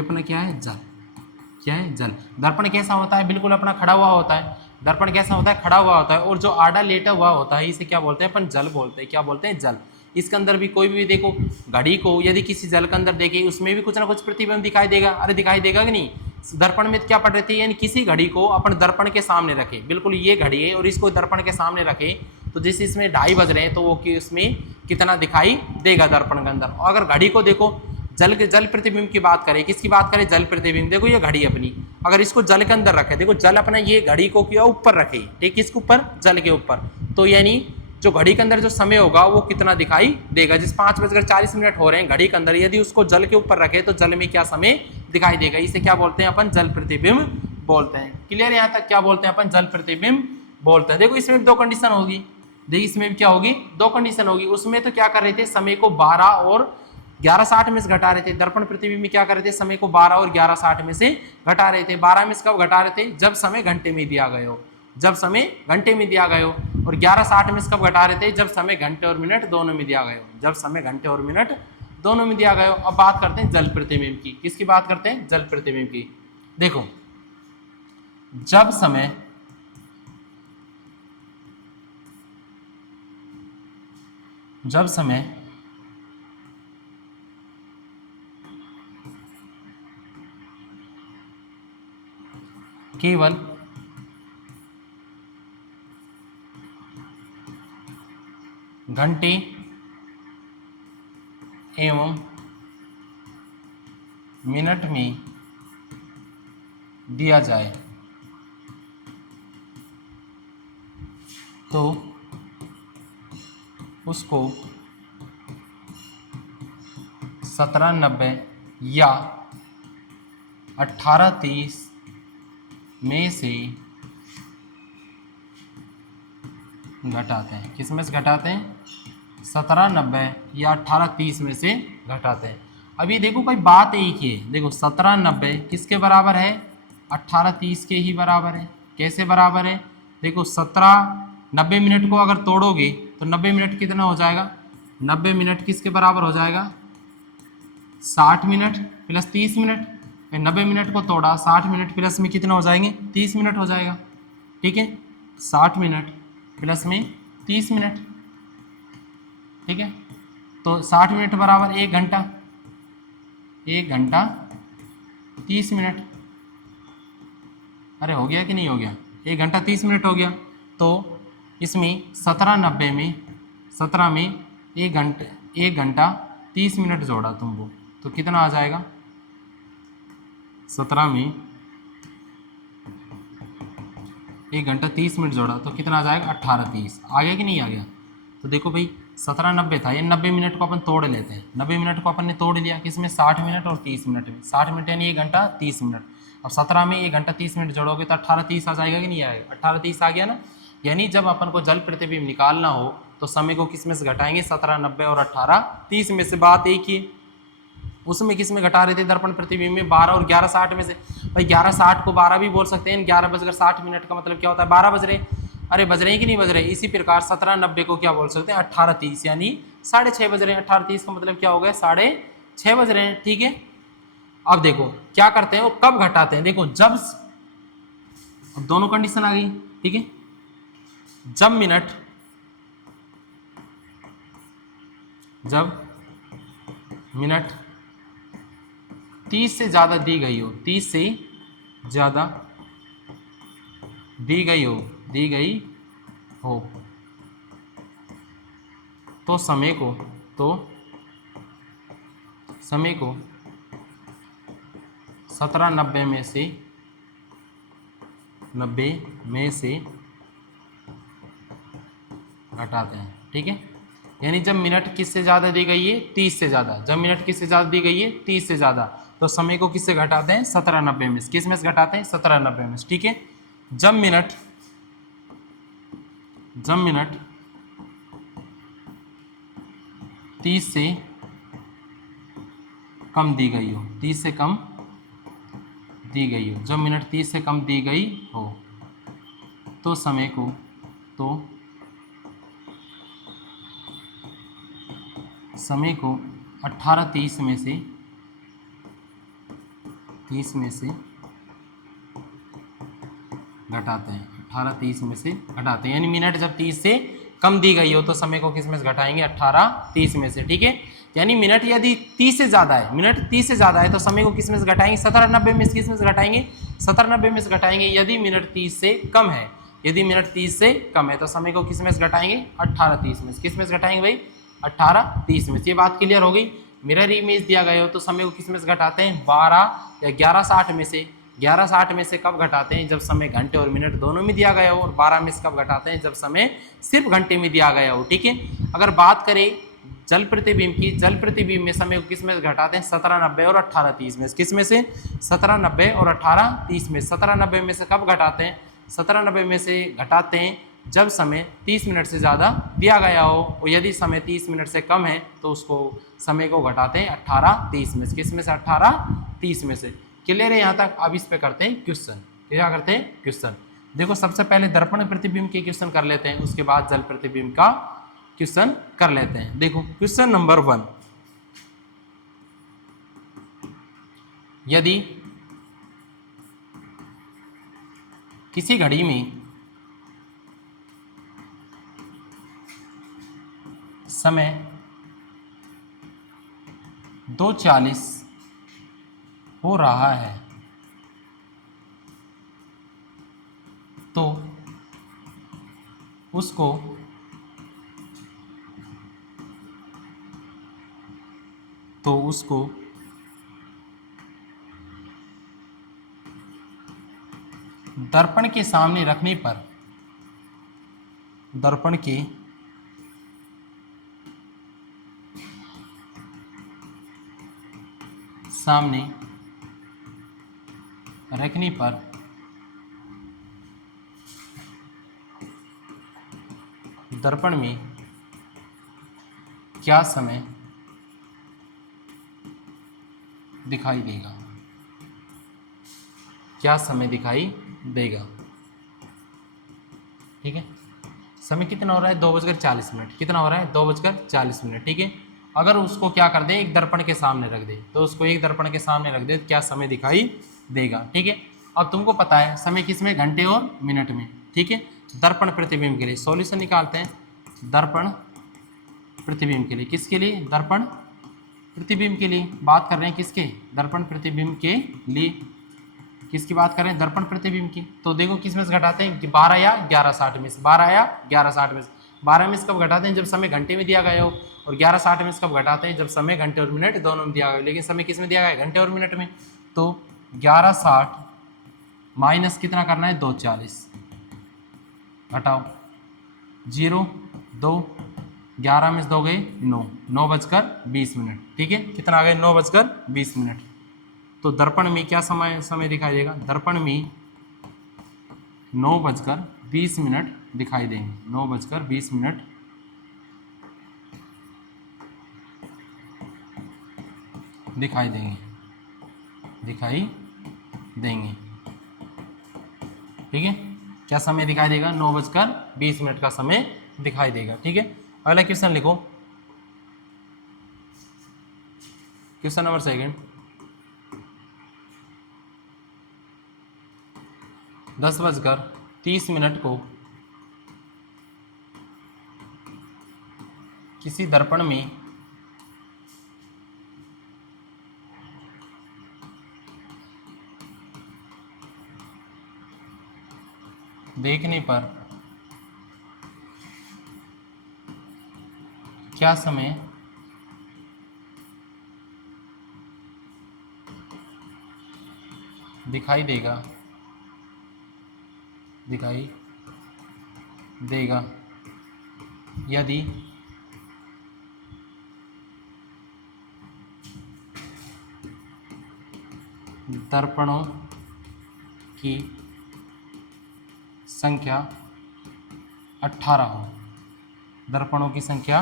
अपना क्या है? जल। क्या है? जल। दर्पण कैसा होता है? बिल्कुल अपना खड़ा हुआ होता है। दर्पण कैसा होता है? खड़ा हुआ होता है। और जो आड़ा लेटा हुआ होता है इसे क्या बोलते हैं? अपन जल बोलते हैं। क्या बोलते हैं? जल। इसके अंदर भी कोई भी देखो घड़ी को यदि किसी जल के अंदर देखें उसमें भी कुछ ना कुछ प्रतिबिंब दिखाई देगा। अरे दिखाई देगा कि नहीं? दर्पण में क्या पड़ रही थी, यानी किसी घड़ी को अपन दर्पण के सामने रखे, बिल्कुल ये घड़ी है और इसको दर्पण के सामने रखे तो जैसे इसमें 2:30 बज रहे हैं तो वो कि उसमें कितना दिखाई देगा दर्पण के अंदर। और अगर घड़ी को देखो, जल प्रतिबिंब की बात करें, किसकी बात करें? जल प्रतिबिंब। देखो ये घड़ी अपनी, अगर इसको जल के अंदर रखे, देखो जल अपना ये घड़ी को क्या ऊपर रखे, ठीक, किसके ऊपर? जल के ऊपर। तो यानी जो घड़ी के अंदर जो समय होगा वो कितना दिखाई देगा? जिस 5:40 हो रहे हैं घड़ी के अंदर, यदि उसको जल के ऊपर रखे तो जल में क्या समय दिखाई देगा? इसे क्या बोलते हैं अपन? जल प्रतिबिंब बोलते हैं। क्लियर? यहाँ तक क्या बोलते हैं अपन? जल प्रतिबिंब बोलते हैं। देखो इसमें 2 कंडीशन होगी। देखिए इसमें भी क्या होगी? 2 कंडीशन होगी। उसमें तो क्या कर रहे थे? समय को 12 और 11:60 में से घटा रहे थे। दर्पण प्रतिबिंब में क्या कर रहे थे? समय को 12 और 11:60 में से घटा रहे थे। 12 में से कब घटा रहे थे? जब समय घंटे में दिया गया हो। जब समय घंटे में दिया गया हो। और 11:60 में से कब घटा रहे थे? जब समय घंटे और मिनट दोनों में दिया गया हो। जब समय घंटे और मिनट दोनों में दिया गया हो। अब बात करते हैं जल प्रतिबिंब की। किसकी बात करते हैं? जल प्रतिबिंब की। देखो जब समय केवल घंटे एवं मिनट में दिया जाए तो उसको 1790 या 1830 में से घटाते हैं। किस में से घटाते हैं? 1790 या 1830 में से घटाते हैं। अब ये देखो भाई बात एक ही है। देखो 1790 किसके बराबर है? 1830 के ही बराबर है। कैसे बराबर है? देखो 90 मिनट को अगर तोड़ोगे तो 90 मिनट कितना हो जाएगा? 90 मिनट किसके बराबर हो जाएगा? 60 मिनट प्लस 30 मिनट। 90 मिनट को तोड़ा, 60 मिनट प्लस में कितना हो जाएंगे? 30 मिनट हो जाएगा। ठीक है, 60 मिनट प्लस में 30 मिनट। ठीक है, तो 60 मिनट बराबर 1 घंटा। 1 घंटा 30 मिनट। अरे हो गया कि नहीं हो गया? 1 घंटा 30 मिनट हो गया। तो इसमें 1790 में 17 में 1 घंटा 30 मिनट जोड़ा तुमको तो कितना आ जाएगा? 17 में 1 घंटा 30 मिनट जोड़ा तो कितना आ जाएगा? 1830। आ गया कि नहीं आ गया? तो देखो भाई 1790 था, ये 90 मिनट को अपन तोड़ लेते हैं। 90 मिनट को अपन ने तोड़ लिया किसमें? 60 मिनट और 30 मिनट में। 60 मिनट यानी 1 घंटा 30 मिनट। अब 17 में 1 घंटा 30 मिनट जोड़ोगे तो 1830 आ जाएगा कि नहीं आएगा? 1830 आ गया ना। यानी जब अपन को जल प्रतिबिंब निकालना हो तो समय को किस में से घटाएंगे 17, 90 और 18, 30 में से। बात एक ही है, उसमें किस में घटा रहे थे दर्पण प्रतिबिंब में 12 और 11:60 में से। भाई 11:60 को 12 भी बोल सकते हैं, 11:60 का मतलब क्या होता है 12 बज रहे हैं। अरे बज रहे हैं कि नहीं बज रहे। इसी प्रकार 17, 90 को क्या बोल सकते हैं 18, 30 यानी 6:30 बज रहे हैं। 18, 30 का मतलब क्या हो गया 6:30 बज रहे हैं। ठीक है, अब देखो क्या करते हैं वो कब घटाते हैं। देखो जब, अब दोनों कंडीशन आ गई। ठीक है, जब मिनट 30 से ज्यादा दी गई हो, 30 से ज्यादा दी गई हो तो समय को 17, 90 में से घटाते हैं। ठीक है, यानी जब मिनट किससे ज़्यादा दी गई है 30 से ज़्यादा, जब मिनट किससे ज़्यादा दी गई है 30 से ज़्यादा, तो समय को किससे घटाते हैं 17, 90 में से। किस में से घटाते हैं 17, 90 में से। ठीक है, जब मिनट 30 से कम दी गई हो, 30 से कम दी गई हो, जब मिनट 30 से कम दी गई हो तो समय को 18, 30 में से घटाते हैं। 18, 30 में से घटाते हैं, यानी मिनट जब 30 से कम दी गई हो तो समय को किस में से घटाएंगे 18, 30 में से। ठीक है, यानी मिनट यदि 30 से ज़्यादा है, मिनट 30 से ज़्यादा है तो समय को किस में से घटाएंगे 17, 90 में से। किस में से घटाएंगे 17, 90 में से घटाएंगे। यदि मिनट 30 से कम है, यदि मिनट 30 से कम है तो समय को किस में से घटाएंगे 18, 30 में से। किस में से घटाएंगे भाई 18, 30 में से। ये बात क्लियर हो गई। मिरर इमेज दिया गया हो तो समय को किस में से घटाते हैं 12 या 11:60 में से। 11:60 में से कब घटाते हैं जब समय घंटे और मिनट दोनों में दिया गया हो, और 12 में से कब घटाते हैं जब समय सिर्फ घंटे में दिया गया हो। ठीक है, अगर बात करें जल प्रतिबिंब की, जल प्रतिबिंब में समय को किस में से घटाते हैं 17, 90 और 18, 30 में से। किस में से 17, 90 और 18, 30 में। 17, 90 में से कब घटाते हैं 17, 90 में से घटाते हैं जब समय 30 मिनट से ज़्यादा दिया गया हो, और यदि समय 30 मिनट से कम है तो उसको समय को घटाते हैं 18, 30 में से। किस में से 18, 30 में से। क्लियर है यहाँ तक। अब इस पे करते हैं क्वेश्चन। क्या करते हैं क्वेश्चन। देखो सबसे पहले दर्पण प्रतिबिंब के क्वेश्चन कर लेते हैं, उसके बाद जल प्रतिबिंब का क्वेश्चन कर लेते हैं। देखो क्वेश्चन नंबर 1, यदि किसी घड़ी में समय 2:40 हो रहा है तो उसको दर्पण के सामने रखने पर, दर्पण के सामने रखने पर दर्पण में क्या समय दिखाई देगा, क्या समय दिखाई देगा। ठीक है, समय कितना हो रहा है 2:40। कितना हो रहा है 2:40। ठीक है, अगर उसको क्या कर दें एक दर्पण के सामने रख दे, तो उसको एक दर्पण के सामने रख दे तो क्या समय दिखाई देगा। ठीक है, अब तुमको पता है समय किस में घंटे और मिनट में। ठीक है, दर्पण प्रतिबिंब के लिए सॉल्यूशन निकालते हैं। दर्पण प्रतिबिंब के लिए, किसके लिए दर्पण प्रतिबिंब के लिए बात कर रहे हैं, किसके दर्पण प्रतिबिंब के लिए। किसकी बात कर रहे हैं दर्पण प्रतिबिंब की। तो देखो किस में से घटाते हैं 12 या 11:60 में से। 12 या 11:60 में से। 12 में से कब घटाते हैं जब समय घंटे में दिया गया हो, और 11:60 में से कब घटाते हैं जब समय घंटे और मिनट दोनों में दिया गया हो। लेकिन समय किस में दिया गया है घंटे और मिनट में। तो 11:60 माइनस कितना करना है 2:40, घटाओ 0, 2, 11 में से 2 गए 9, 9:20। ठीक है, कितना आ गए 9:20। तो दर्पण में क्या समय दिखाई देगा, दर्पण में 9:20 दिखाई देंगे। 9:20 दिखाई देंगे, दिखाई देंगे। ठीक है, क्या समय दिखाई देगा? 9:20 का समय दिखाई देगा। ठीक है, अगला क्वेश्चन लिखो, क्वेश्चन नंबर 2। 10:30 को किसी दर्पण में देखने पर क्या समय दिखाई देगा, दिखाई देगा यदि दर्पणों की संख्या 18 हो? दर्पणों की संख्या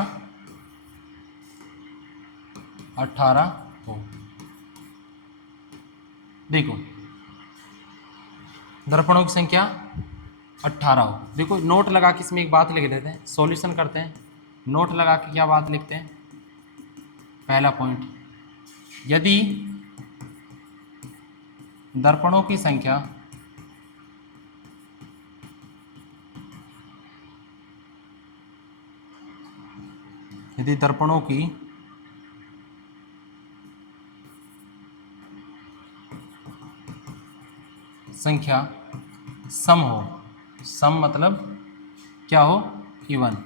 18 हो। देखो, दर्पणों की संख्या 18 हो। देखो, नोट लगा के इसमें एक बात लिख देते हैं, सॉल्यूशन करते हैं। नोट लगा के क्या बात लिखते हैं? पहला पॉइंट, यदि दर्पणों की संख्या यदि दर्पणों की संख्या सम हो, सम मतलब क्या हो? इवन।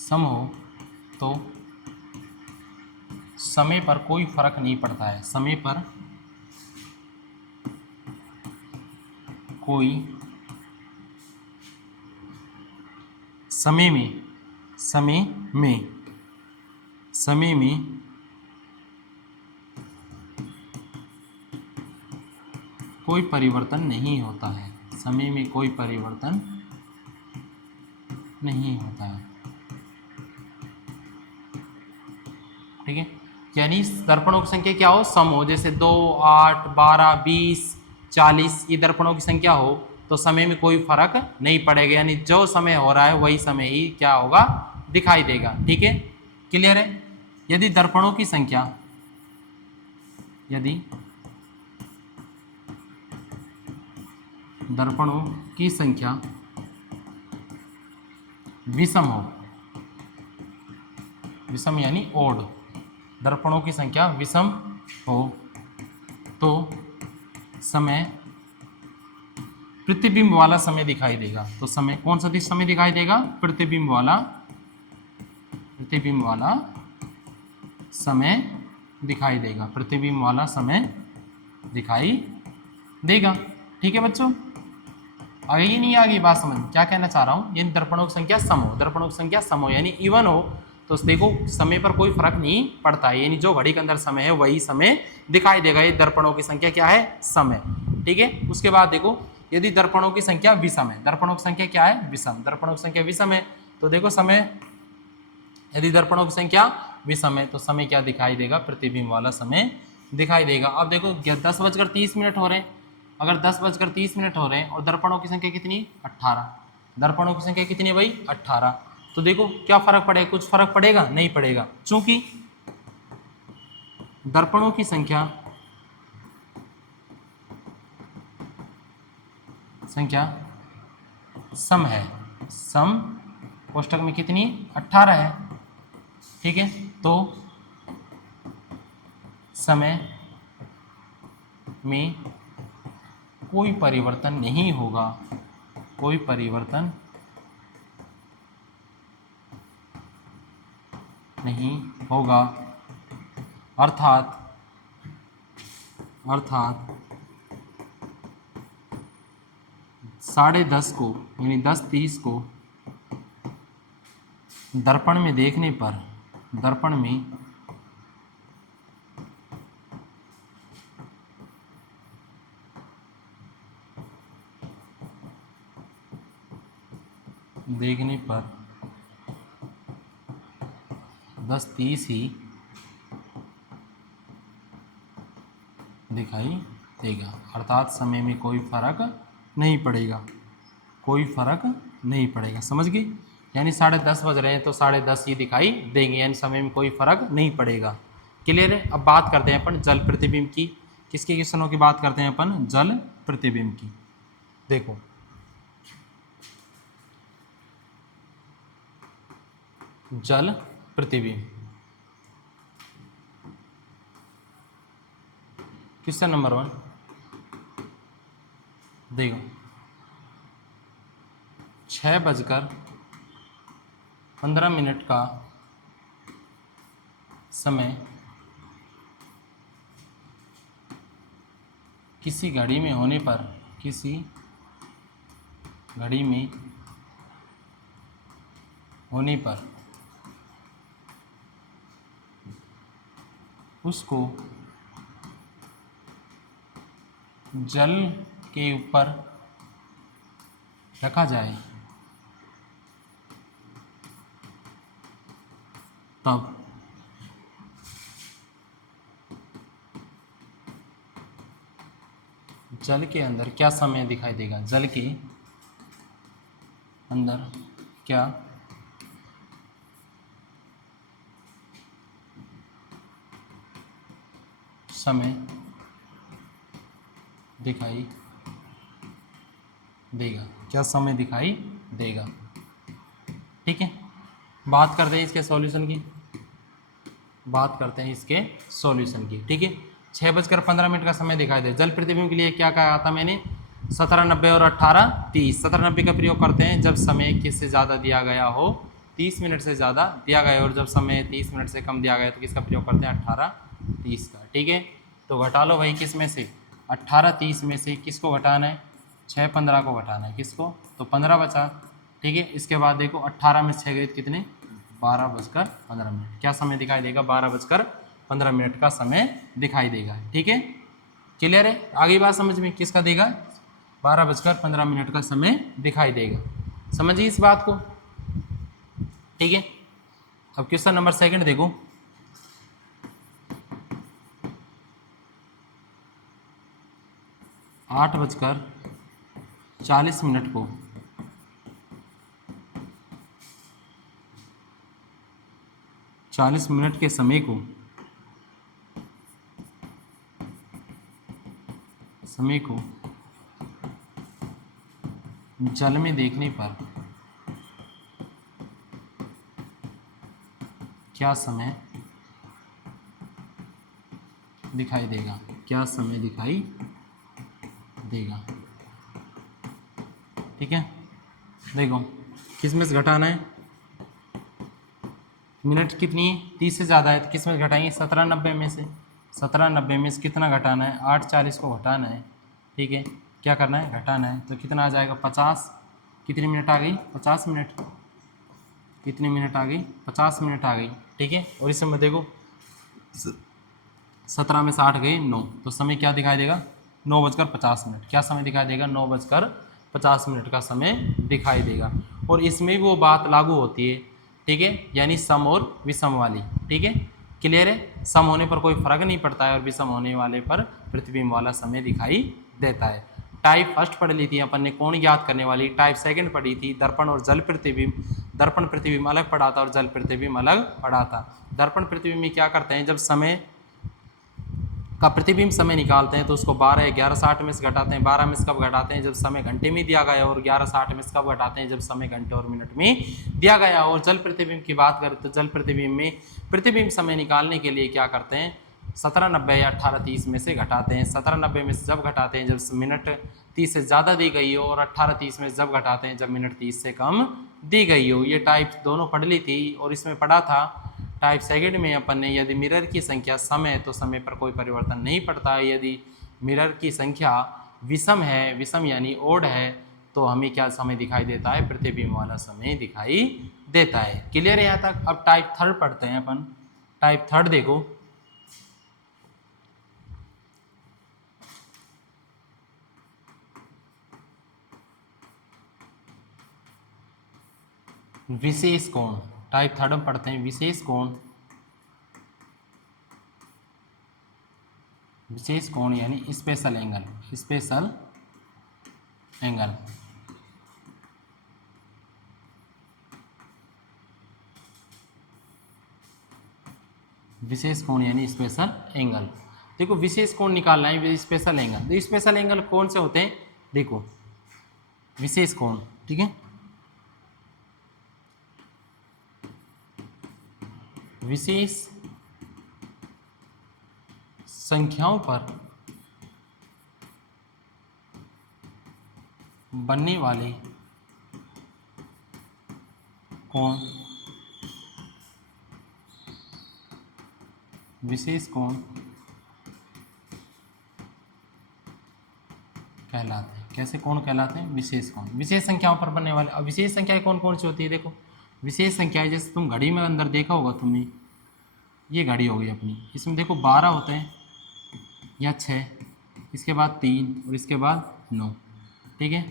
सम हो तो समय पर कोई फर्क नहीं पड़ता है, समय पर कोई समय में समय में समय में कोई परिवर्तन नहीं होता है, समय में कोई परिवर्तन नहीं होता है। ठीक है, यानी दर्पणों की संख्या क्या हो? सम हो। जैसे 2, 8, 12, 20, 40 ये दर्पणों की संख्या हो तो समय में कोई फर्क नहीं पड़ेगा, यानी जो समय हो रहा है वही समय ही क्या होगा? दिखाई देगा। ठीक है, क्लियर है? यदि दर्पणों की संख्या यदि दर्पणों की संख्या विषम हो, विषम यानी ओड, दर्पणों की संख्या विषम हो तो समय प्रतिबिंब वाला समय दिखाई देगा। तो समय कौन सा समय दिखाई देगा? प्रतिबिंब वाला समय दिखाई देगा, प्रतिबिंब वाला समय दिखाई देगा। ठीक है बच्चों, आ गई नहीं? आ गई बात समझ? क्या कहना चाह रहा हूं, यानी दर्पणों की संख्या सम हो, दर्पणों की संख्या सम हो यानी इवन हो तो देखो समय पर कोई फर्क नहीं पड़ता है, यानी जो घड़ी के अंदर समय है वही समय दिखाई देगा। ये दर्पणों की संख्या क्या है? समय। ठीक है, उसके बाद देखो, यदि दर्पणों की संख्या विषम है, दर्पणों की संख्या क्या है? विषम। दर्पणों की संख्या विषम है तो देखो समय, यदि दर्पणों की संख्या विषम है तो समय क्या दिखाई देगा? प्रतिबिंब वाला समय दिखाई देगा। अब देखो 10:30 हो रहे हैं, अगर 10:30 हो रहे हैं और दर्पणों की संख्या कितनी? 18। दर्पणों की संख्या कितनी है भाई? 18। तो देखो क्या फर्क पड़ेगा? कुछ फर्क पड़ेगा? नहीं पड़ेगा, चूंकि दर्पणों की संख्या सम है, सम कोष्टक में कितनी? 18 है। ठीक है, तो समय में कोई परिवर्तन नहीं होगा, कोई परिवर्तन नहीं होगा, अर्थात 10:30 को यानी 10:30 को दर्पण में देखने पर, दर्पण में देखने पर 10:30 ही दिखाई देगा, अर्थात समय में कोई फर्क नहीं पड़ेगा, कोई फर्क नहीं पड़ेगा। समझ गए? यानी 10:30 बज रहे हैं तो 10:30 ही दिखाई देंगे, यानी समय में कोई फर्क नहीं पड़ेगा। क्लियर है? अब बात करते हैं अपन जल प्रतिबिंब की। किसके क्वेश्चनों की बात करते हैं अपन? जल प्रतिबिंब की। देखो जल प्रतिबिंब क्वेश्चन नंबर 1 देखो, 6:15 का समय किसी घड़ी में होने पर, किसी घड़ी में होने पर उसको जल के ऊपर रखा जाए तब जल के अंदर क्या समय दिखाई देगा? जल के अंदर क्या समय दिखाई देगा? क्या समय दिखाई देगा? ठीक है, बात करते हैं इसके सॉल्यूशन की, बात करते हैं इसके सॉल्यूशन की। ठीक है, 6:15 का समय दिखाई दे। जल प्रतिबिंब के लिए क्या कहा था मैंने? 17:90 और 18:30। 17:90 का प्रयोग करते हैं जब समय किससे ज़्यादा दिया गया हो, 30 मिनट से ज़्यादा दिया गया हो, और जब समय 30 मिनट से कम दिया गया तो किसका प्रयोग करते हैं? 18:30 का। ठीक है, तो घटा लो भाई, किस में से? 18:30 में से किसको घटाना है? 6:15 को घटाना है। किसको? तो 15 बचा। ठीक है, इसके बाद देखो 18 में 6 गए कितने? 12:15। क्या समय दिखाई देगा? 12:15 का समय दिखाई देगा। ठीक है, क्लियर है? आगे बात समझ में, किसका देगा? 12:15 का समय दिखाई देगा। समझिए इस बात को। ठीक है, अब क्वेश्चन नंबर 2 देखो। आठ बजकर 40 को 40 के समय को जल में देखने पर क्या समय दिखाई देगा? क्या समय दिखाई देगा? ठीक है, देखो किस में से घटाना है? मिनट कितनी है? 30 से ज़्यादा है तो किस में से घटाएंगे? 17:90 में से। 17:90 में से कितना घटाना है? 8:40 को घटाना है। ठीक है, क्या करना है? घटाना है। तो कितना आ जाएगा? 50। कितनी मिनट आ गई? 50 मिनट। कितनी मिनट आ गई? 50 मिनट आ गई। ठीक है, और इस समय देखो 17 में से 8 गए 9, तो समय क्या दिखाई देगा? 9:50। क्या समय दिखाई देगा? 9:50 का समय दिखाई देगा। और इसमें भी वो बात लागू होती है। ठीक है, यानी सम और विषम वाली। ठीक है, क्लियर है? सम होने पर कोई फर्क नहीं पड़ता है और विषम होने वाले पर प्रतिबिंब वाला समय दिखाई देता है। टाइप फर्स्ट पढ़ ली थी अपन ने, कोण ज्ञात करने वाली। टाइप सेकंड पढ़ी थी, दर्पण और जल प्रतिबिंब। दर्पण प्रतिबिंब अलग पढ़ा था और जल प्रतिबिंब अलग पढ़ा था। दर्पण प्रतिबिंब में क्या करते हैं? जब समय का प्रतिबिंब समय निकालते हैं तो उसको 12 या 11:60 में से घटाते हैं। 12 में से कब घटाते हैं? जब समय घंटे में दिया गया, और 11:60 में से कब घटाते हैं? जब समय घंटे और मिनट में दिया गया। और जल प्रतिबिंब की बात करें तो जल प्रतिबिंब में प्रतिबिंब समय निकालने के लिए क्या करते हैं? 17:90 या 18:30 में से घटाते हैं। 17:90 में से जब घटाते हैं जब मिनट 30 से ज़्यादा दी गई हो, और 18:30 में जब घटाते हैं जब मिनट 30 से कम दी गई हो। ये टाइप दोनों पढ़ ली थी। और इसमें पढ़ा था टाइप सेकंड में अपन ने, यदि मिरर की संख्या सम है तो समय पर कोई परिवर्तन नहीं पड़ता है। यदि मिरर की संख्या विषम है, विषम यानी ओड है, तो हमें क्या समय दिखाई देता है? प्रतिबिंब वाला समय दिखाई देता है। क्लियर है यहाँ तक? अब टाइप थर्ड पढ़ते हैं अपन। टाइप थर्ड देखो, विशेष कोण। टाइप थर्ड में पढ़ते हैं विशेष कोण। विशेष कोण यानी स्पेशल एंगल, स्पेशल एंगल। विशेष कोण यानी स्पेशल एंगल। देखो विशेष कोण निकालना है, स्पेशल एंगल। तो स्पेशल एंगल कौन से होते हैं, देखो विशेष कोण, ठीक है। विशेष संख्याओं पर बनने वाले कोण विशेष कोण कहलाते हैं। कैसे कोण कहलाते हैं, विशेष कोण। विशेष संख्याओं पर बनने वाले। अब विशेष संख्याएं कौन कौन सी होती है, देखो विशेष संख्याएं जैसे तुम घड़ी में अंदर देखा होगा तुमने, ये घड़ी हो गई अपनी, इसमें देखो 12 होते हैं या 6, इसके बाद 3 और इसके बाद 9, ठीक है।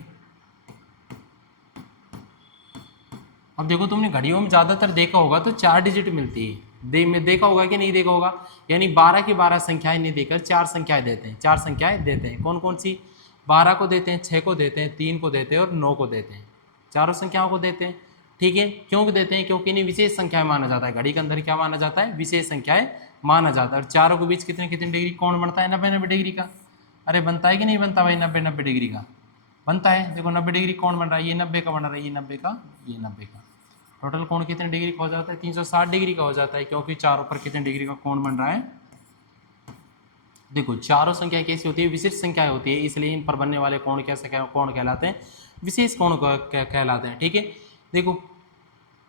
अब देखो तुमने घड़ियों में ज़्यादातर देखा होगा तो 4 डिजिट मिलती है, देखा होगा कि नहीं देखा होगा, यानी 12 की 12 संख्याएं नहीं देकर 4 संख्याएं देते हैं, 4 संख्याएं देते हैं। कौन कौन सी, 12 को देते हैं, 6 को देते हैं, 3 को देते हैं और 9 को देते हैं, चारों संख्याओं को देते हैं, ठीक है। क्यों देते हैं, क्योंकि इन्हें विशेष संख्याएं माना जाता है। घड़ी के अंदर क्या माना जाता है, विशेष संख्याएं माना जाता है। और चारों के बीच कितने कितने डिग्री कोण बनता है, 90-90 डिग्री का। अरे बनता है कि नहीं बनता भाई, 90-90 डिग्री का बनता है। देखो 90 डिग्री कोण बन रहा है, ये 90 का बन रहा है, ये 90 का, ये 90 का। टोटल कोण कितने डिग्री का हो जाता है, 360 डिग्री का हो जाता है, क्योंकि चारों पर कितने डिग्री का कोण बन रहा है। देखो चारों संख्या कैसी होती है, विशिष्ट संख्याएं होती है, इसलिए इन पर बनने वाले कोण कैसे कोण कहलाते हैं, विशेष कोण कहलाते हैं, ठीक है। देखो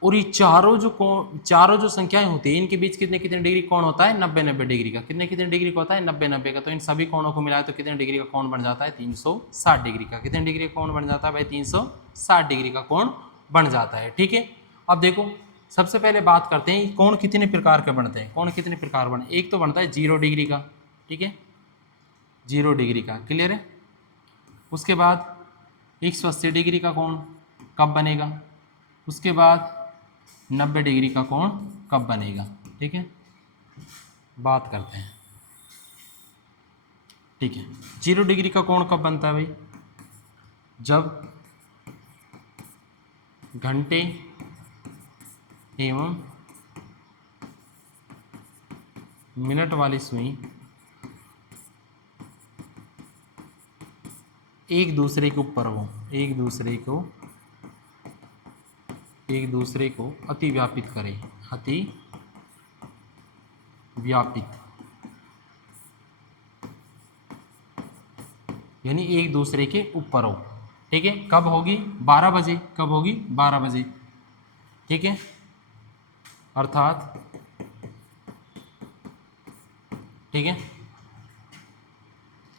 और ये चारों जो संख्याएं होती है, इनके बीच कितने कितने डिग्री कोण होता है, 90-90 डिग्री का। कितने कितने डिग्री का होता है, 90-90 का। तो इन सभी कोणों को मिलाए तो कितने डिग्री का कोण बन जाता है, 360 डिग्री का। कितने डिग्री का कोण बन जाता है भाई, 360 डिग्री का कोण बन जाता है, ठीक है। अब देखो सबसे पहले बात करते हैं कोण कितने प्रकार के बनते हैं। कोण कितने प्रकार बने, एक तो बनता है 0 डिग्री का, ठीक है, 0 डिग्री का, क्लियर है। उसके बाद 180 डिग्री का कोण कब बनेगा, उसके बाद 90 डिग्री का कोण कब बनेगा, ठीक है, बात करते हैं, ठीक है। 0 डिग्री का कोण कब बनता है भाई, जब घंटे एवं मिनट वाली सुई एक दूसरे के ऊपर हो, एक दूसरे को अति व्यापित करे, अति व्यापित, यानी एक दूसरे के ऊपर हो, ठीक है। कब होगी, 12 बजे। कब होगी, 12 बजे, ठीक है। अर्थात, ठीक है,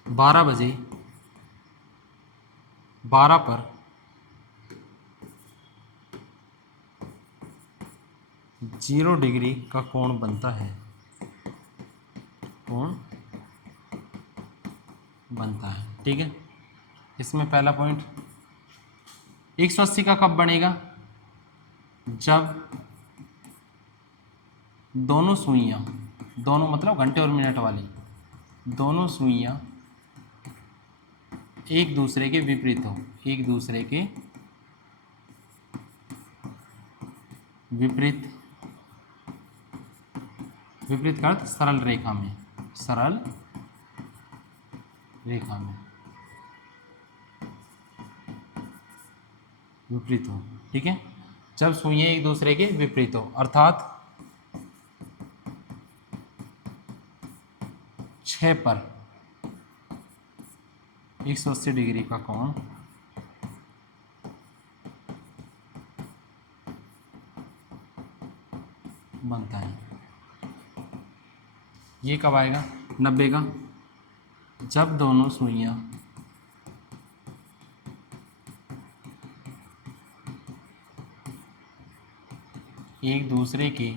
12 बजे 12 पर 0 डिग्री का कोण बनता है, कोण बनता है, ठीक है। इसमें पहला पॉइंट। 180 का कब बनेगा, जब दोनों सुइयां, दोनों मतलब घंटे और मिनट वाली, दोनों सुइयां एक दूसरे के विपरीत हो, एक दूसरे के विपरीत, विपरीत का अर्थ सरल रेखा में, सरल रेखा में विपरीत हो, ठीक है। जब सुइयां एक दूसरे के विपरीत हो, अर्थात 6 पर 180 डिग्री का कोण बनता है। ये कब आएगा, 90 का, जब दोनों सुइयां एक दूसरे के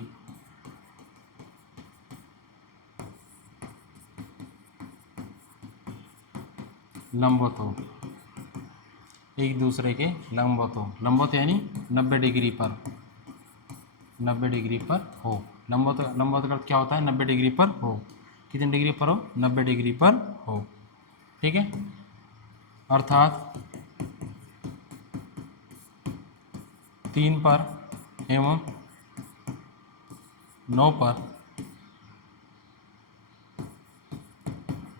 लंबवत हो, एक दूसरे के लंबवत हो, लंबवत यानी 90 डिग्री पर, 90 डिग्री पर हो। लंबवत का अर्थ क्या होता है, 90 डिग्री पर हो, कितने डिग्री पर हो, 90 डिग्री पर हो। ठीक है, अर्थात 3 पर एवं 9 पर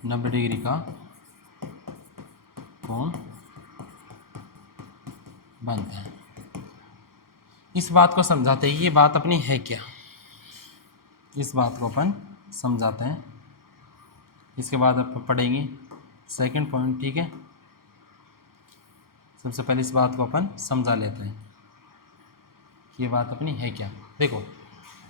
90 डिग्री का कोण बनता है। इस बात को समझाते हैं, ये बात अपनी है क्या, इस बात को अपन समझाते हैं। इसके बाद अपन पढ़ेंगे सेकंड पॉइंट। ठीक है, सबसे पहले इस बात को अपन समझा लेते हैं कि ये बात अपनी है क्या। देखो,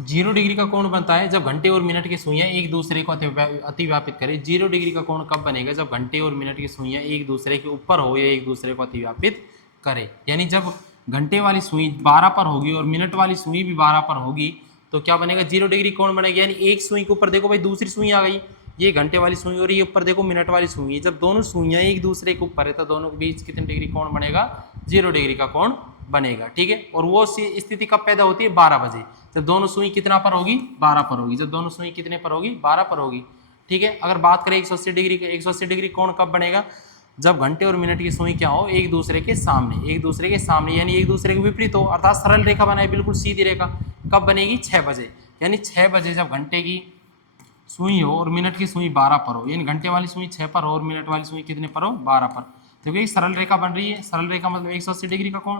0 डिग्री का कोण बनता है जब घंटे और मिनट की सुइयां एक दूसरे को अतिव्यापित करें। 0 डिग्री का कोण कब बनेगा, जब घंटे और मिनट की सुइयां एक दूसरे के ऊपर हो या एक दूसरे को अतिव्यापित करे। यानी जब घंटे वाली सुई 12 पर होगी और मिनट वाली सुई भी 12 पर होगी तो क्या बनेगा, 0 डिग्री कोण बनेगा। यानी एक सुई के ऊपर देखो भाई दूसरी सुई आ गई, ये घंटे वाली सुई और ये ऊपर देखो मिनट वाली सुई है। जब दोनों सुइयां एक दूसरे के ऊपर है तो दोनों के बीच कितने डिग्री कोण बनेगा, 0 डिग्री का कोण बनेगा। ठीक है, और वो स्थिति कब पैदा होती है, 12 बजे, जब दोनों सुई कितना पर होगी, 12 पर होगी। जब दोनों सुई कितने पर होगी, 12 पर होगी। ठीक है, अगर बात करें 180 डिग्री के, 180 डिग्री कोण कब बनेगा, जब घंटे और मिनट की सुई क्या हो, एक दूसरे के सामने, एक दूसरे के सामने यानी एक दूसरे के विपरीत हो, अर्थात सरल रेखा बनाए, बिल्कुल सीधी रेखा। कब बनेगी, 6 बजे। यानी 6 बजे जब घंटे की सुई हो और मिनट की सुई 12 पर हो, यानी घंटे वाली सुई 6 पर हो और मिनट वाली सुई कितने पर हो, 12 पर। तो एक सरल रेखा बन रही है, सरल रेखा मतलब 180 डिग्री का कोण।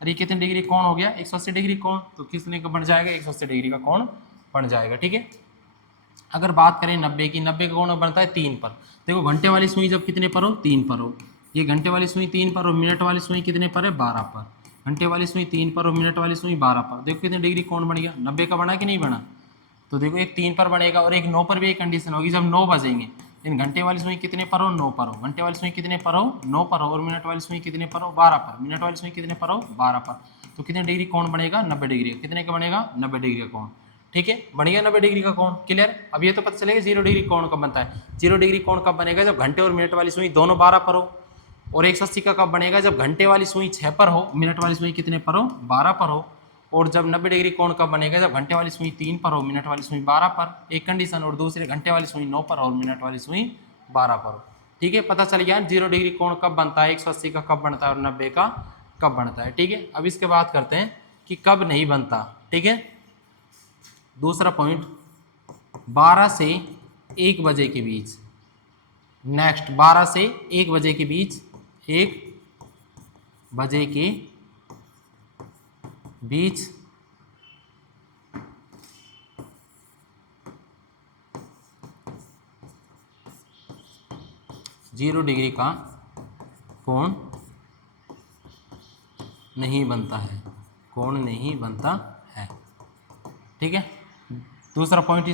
अरे कितने डिग्री कोण हो गया, 180 डिग्री कोण, तो कितने का बन जाएगा, 180 डिग्री का कोण बन जाएगा। ठीक है, अगर बात करें 90 की, 90 का कोण बनता है 3 पर। देखो घंटे वाली सुई जब कितने पर हो, 3 पर हो, ये घंटे वाली सुई 3 पर और मिनट वाली सुई कितने पर है, 12 पर। घंटे वाली सुई 3 पर और मिनट वाली सुई 12 पर। देखो कितने डिग्री कोण बन गया, 90 का बना कि नहीं बना। तो देखो एक 3 पर बनेगा और एक 9 पर भी एक कंडीशन होगी, जब 9 बजेंगे। इन घंटे वाली सुई कितने पर हो, 9 पर हो। घंटे वाली सुई कितने पर हो, 9 पर हो, और मिनट वाली सुई कितने पर हो, 12 पर। मिनट वाली सुई कितने पर हो, 12 पर। तो कितने डिग्री कोण बनेगा, 90 डिग्री। कितने का बनेगा, 90 डिग्री का कोण। ठीक है, बन गया 90 डिग्री का कोण। क्लियर, अब ये तो पता चलेगा 0 डिग्री कोण कब बनता है। 0 डिग्री कोण कब बनेगा, जब घंटे और मिनट वाली सुई दोनों 12 पर हो। और 180 का कब बनेगा, जब घंटे वाली सुई 6 पर हो, मिनट वाली सुई कितने पर हो, 12 पर हो। और जब 90 डिग्री कोण कब बनेगा, जब घंटे वाली सुई 3 पर हो, मिनट वाली सुई 12 पर। एक कंडीशन, और दूसरे घंटे वाली सुई 9 पर हो और मिनट वाली सुई 12 पर हो। ठीक है, पता चल गया 0 डिग्री कोण कब बनता है, 180 का कब बनता है और 90 का कब बनता है। ठीक है, अब इसके बात करते हैं कि कब नहीं बनता। ठीक है, दूसरा पॉइंट, 12 से 1 बजे के बीच। नेक्स्ट, 12 से 1 बजे के बीच, 1 बजे के बीच 0 डिग्री का कोण नहीं बनता है, कोण नहीं बनता है। ठीक है, दूसरा पॉइंट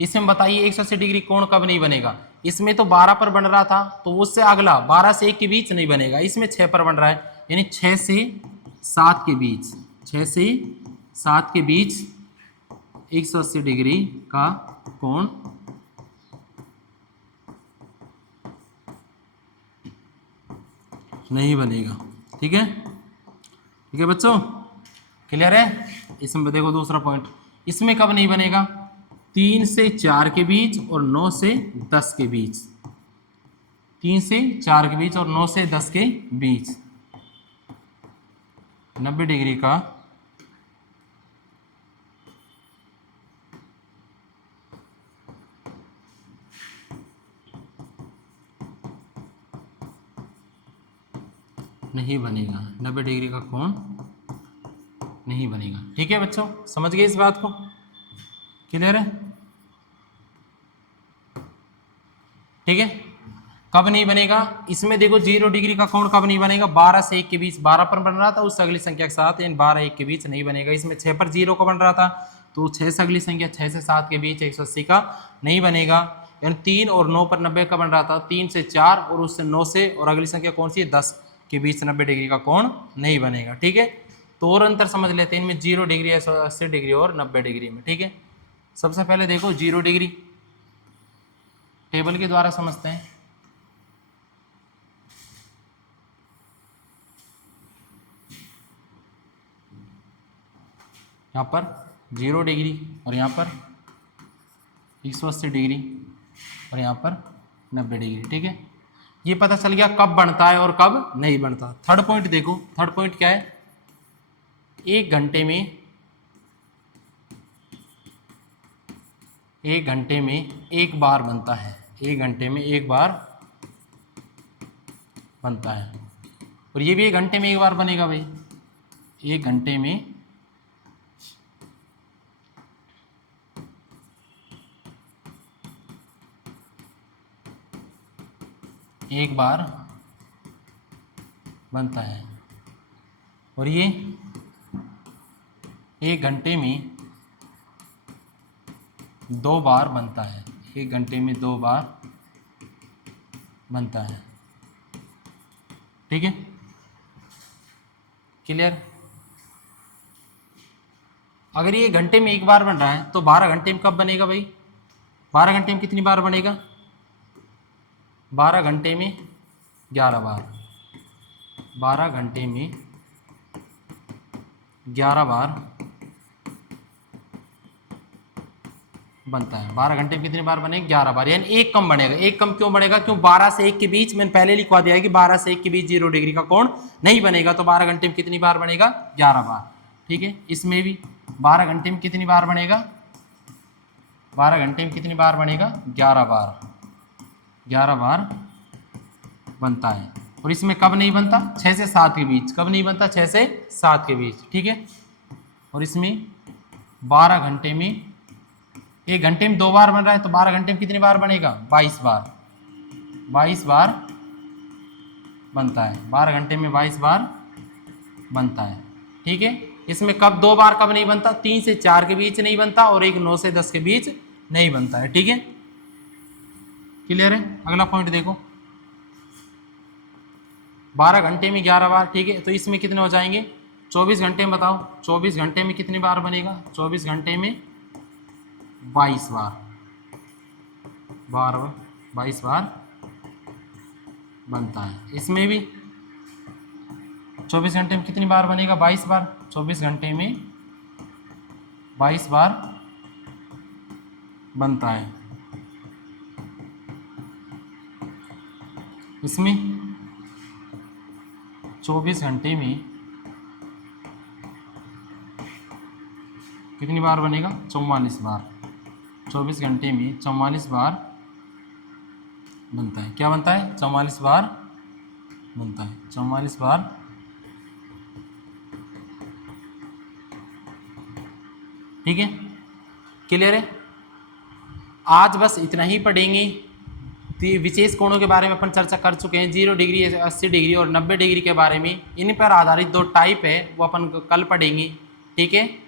इसमें बताइए 180 डिग्री कोण कब नहीं बनेगा। इसमें तो 12 पर बन रहा था, तो उससे अगला 12 से 1 के बीच नहीं बनेगा। इसमें 6 पर बन रहा है, यानी 6 से 7 के बीच, 6 से 7 के बीच 180 डिग्री का कोण नहीं बनेगा। ठीक है, ठीक है बच्चों, क्लियर है। इसमें देखो दूसरा पॉइंट, इसमें कब नहीं बनेगा, 3 से 4 के बीच और 9 से 10 के बीच। 3 से 4 के बीच और 9 से 10 के बीच 90 डिग्री का नहीं बनेगा, 90 डिग्री का कोण नहीं बनेगा। ठीक है बच्चों, समझ गए इस बात को, क्लियर है। ठीक है, कब नहीं बनेगा, इसमें देखो 0 डिग्री का कोण कब नहीं बनेगा, 12 से 1 के बीच। 12 पर बन रहा था, उससे अगली संख्या के साथ, यानी 12 1 के बीच नहीं बनेगा। इसमें 6 पर 0 का बन रहा था, तो 6 से अगली संख्या 6 से 7 के बीच 180 का नहीं बनेगा। यानी 3 और 9 पर 90 का बन रहा था, 3 से 4 और उससे 9 से, और अगली संख्या कौन सी है, 10 के बीच 90 डिग्री का कोण नहीं बनेगा। ठीक है, तो और अंतर समझ लेते हैं इनमें 0 डिग्री, 180 डिग्री और 90 डिग्री में। ठीक है, सबसे पहले देखो 0 डिग्री टेबल के द्वारा समझते हैं। यहाँ पर 0 डिग्री और यहाँ पर 180 डिग्री और यहाँ पर 90 डिग्री। ठीक है, ये पता चल गया कब बनता है और कब नहीं बनता। थर्ड पॉइंट देखो, थर्ड पॉइंट क्या है, 1 घंटे में 1 बार बनता है, 1 घंटे में 1 बार बनता है। और ये भी 1 घंटे में 1 बार बनेगा भाई, 1 घंटे में 1 बार बनता है। और ये 1 घंटे में 2 बार बनता है, 1 घंटे में 2 बार बनता है। ठीक है, क्लियर। अगर ये 1 घंटे में 1 बार बन रहा है तो 12 घंटे में कब बनेगा भाई, 12 घंटे में कितनी बार बनेगा, 12 घंटे में 11 बार, 12 घंटे में 11 बार बनता है। 12 घंटे में कितनी बार बनेगा, 11 बार, यानी 1 कम बनेगा। 1 कम क्यों बनेगा, क्यों 12 से 1 के बीच मैंने पहले लिखवा दिया है कि 12 से 1 के बीच 0 डिग्री का कोण नहीं बनेगा, तो 12 घंटे में कितनी बार बनेगा, 11 बार। ठीक है, इसमें भी 12 घंटे में कितनी बार बनेगा, 12 घंटे में कितनी बार बनेगा, 11 बार, 11 बार बनता है। और इसमें कब नहीं बनता, 6 से 7 के बीच, कब नहीं बनता, 6 से 7 के बीच। ठीक है, और इसमें 12 घंटे में, 1 घंटे में 2 बार बन रहा है तो 12 घंटे में कितनी बार बनेगा, 22 बार, 22 बार बनता है, 12 घंटे में 22 बार बनता है। ठीक है, इसमें कब 2 बार कब नहीं बनता, 3 से 4 के बीच नहीं बनता और एक 9 से 10 के बीच नहीं बनता है। ठीक है, क्लियर है। अगला पॉइंट देखो, 12 घंटे में 11 बार। ठीक है, तो इसमें कितने हो जाएंगे, 24 घंटे में बताओ, 24 घंटे में कितनी बार बनेगा, 24 घंटे में 22 बार, 22 बार बनता है। इसमें भी 24 घंटे में कितनी बार बनेगा, 22 बार, 24 घंटे में 22 बार बनता है। इसमें 24 घंटे में कितनी बार बनेगा, 44 बार, 24 घंटे में 44 बार बनता है। क्या बनता है, 44 बार बनता है, 44 बार। ठीक है, क्लियर है। आज बस इतना ही पढ़ेंगे। तो ये विशेष कोणों के बारे में अपन चर्चा कर चुके हैं, 0 डिग्री, 80 डिग्री और 90 डिग्री के बारे में। इन पर आधारित 2 टाइप है, वो अपन कल पढ़ेंगे। ठीक है।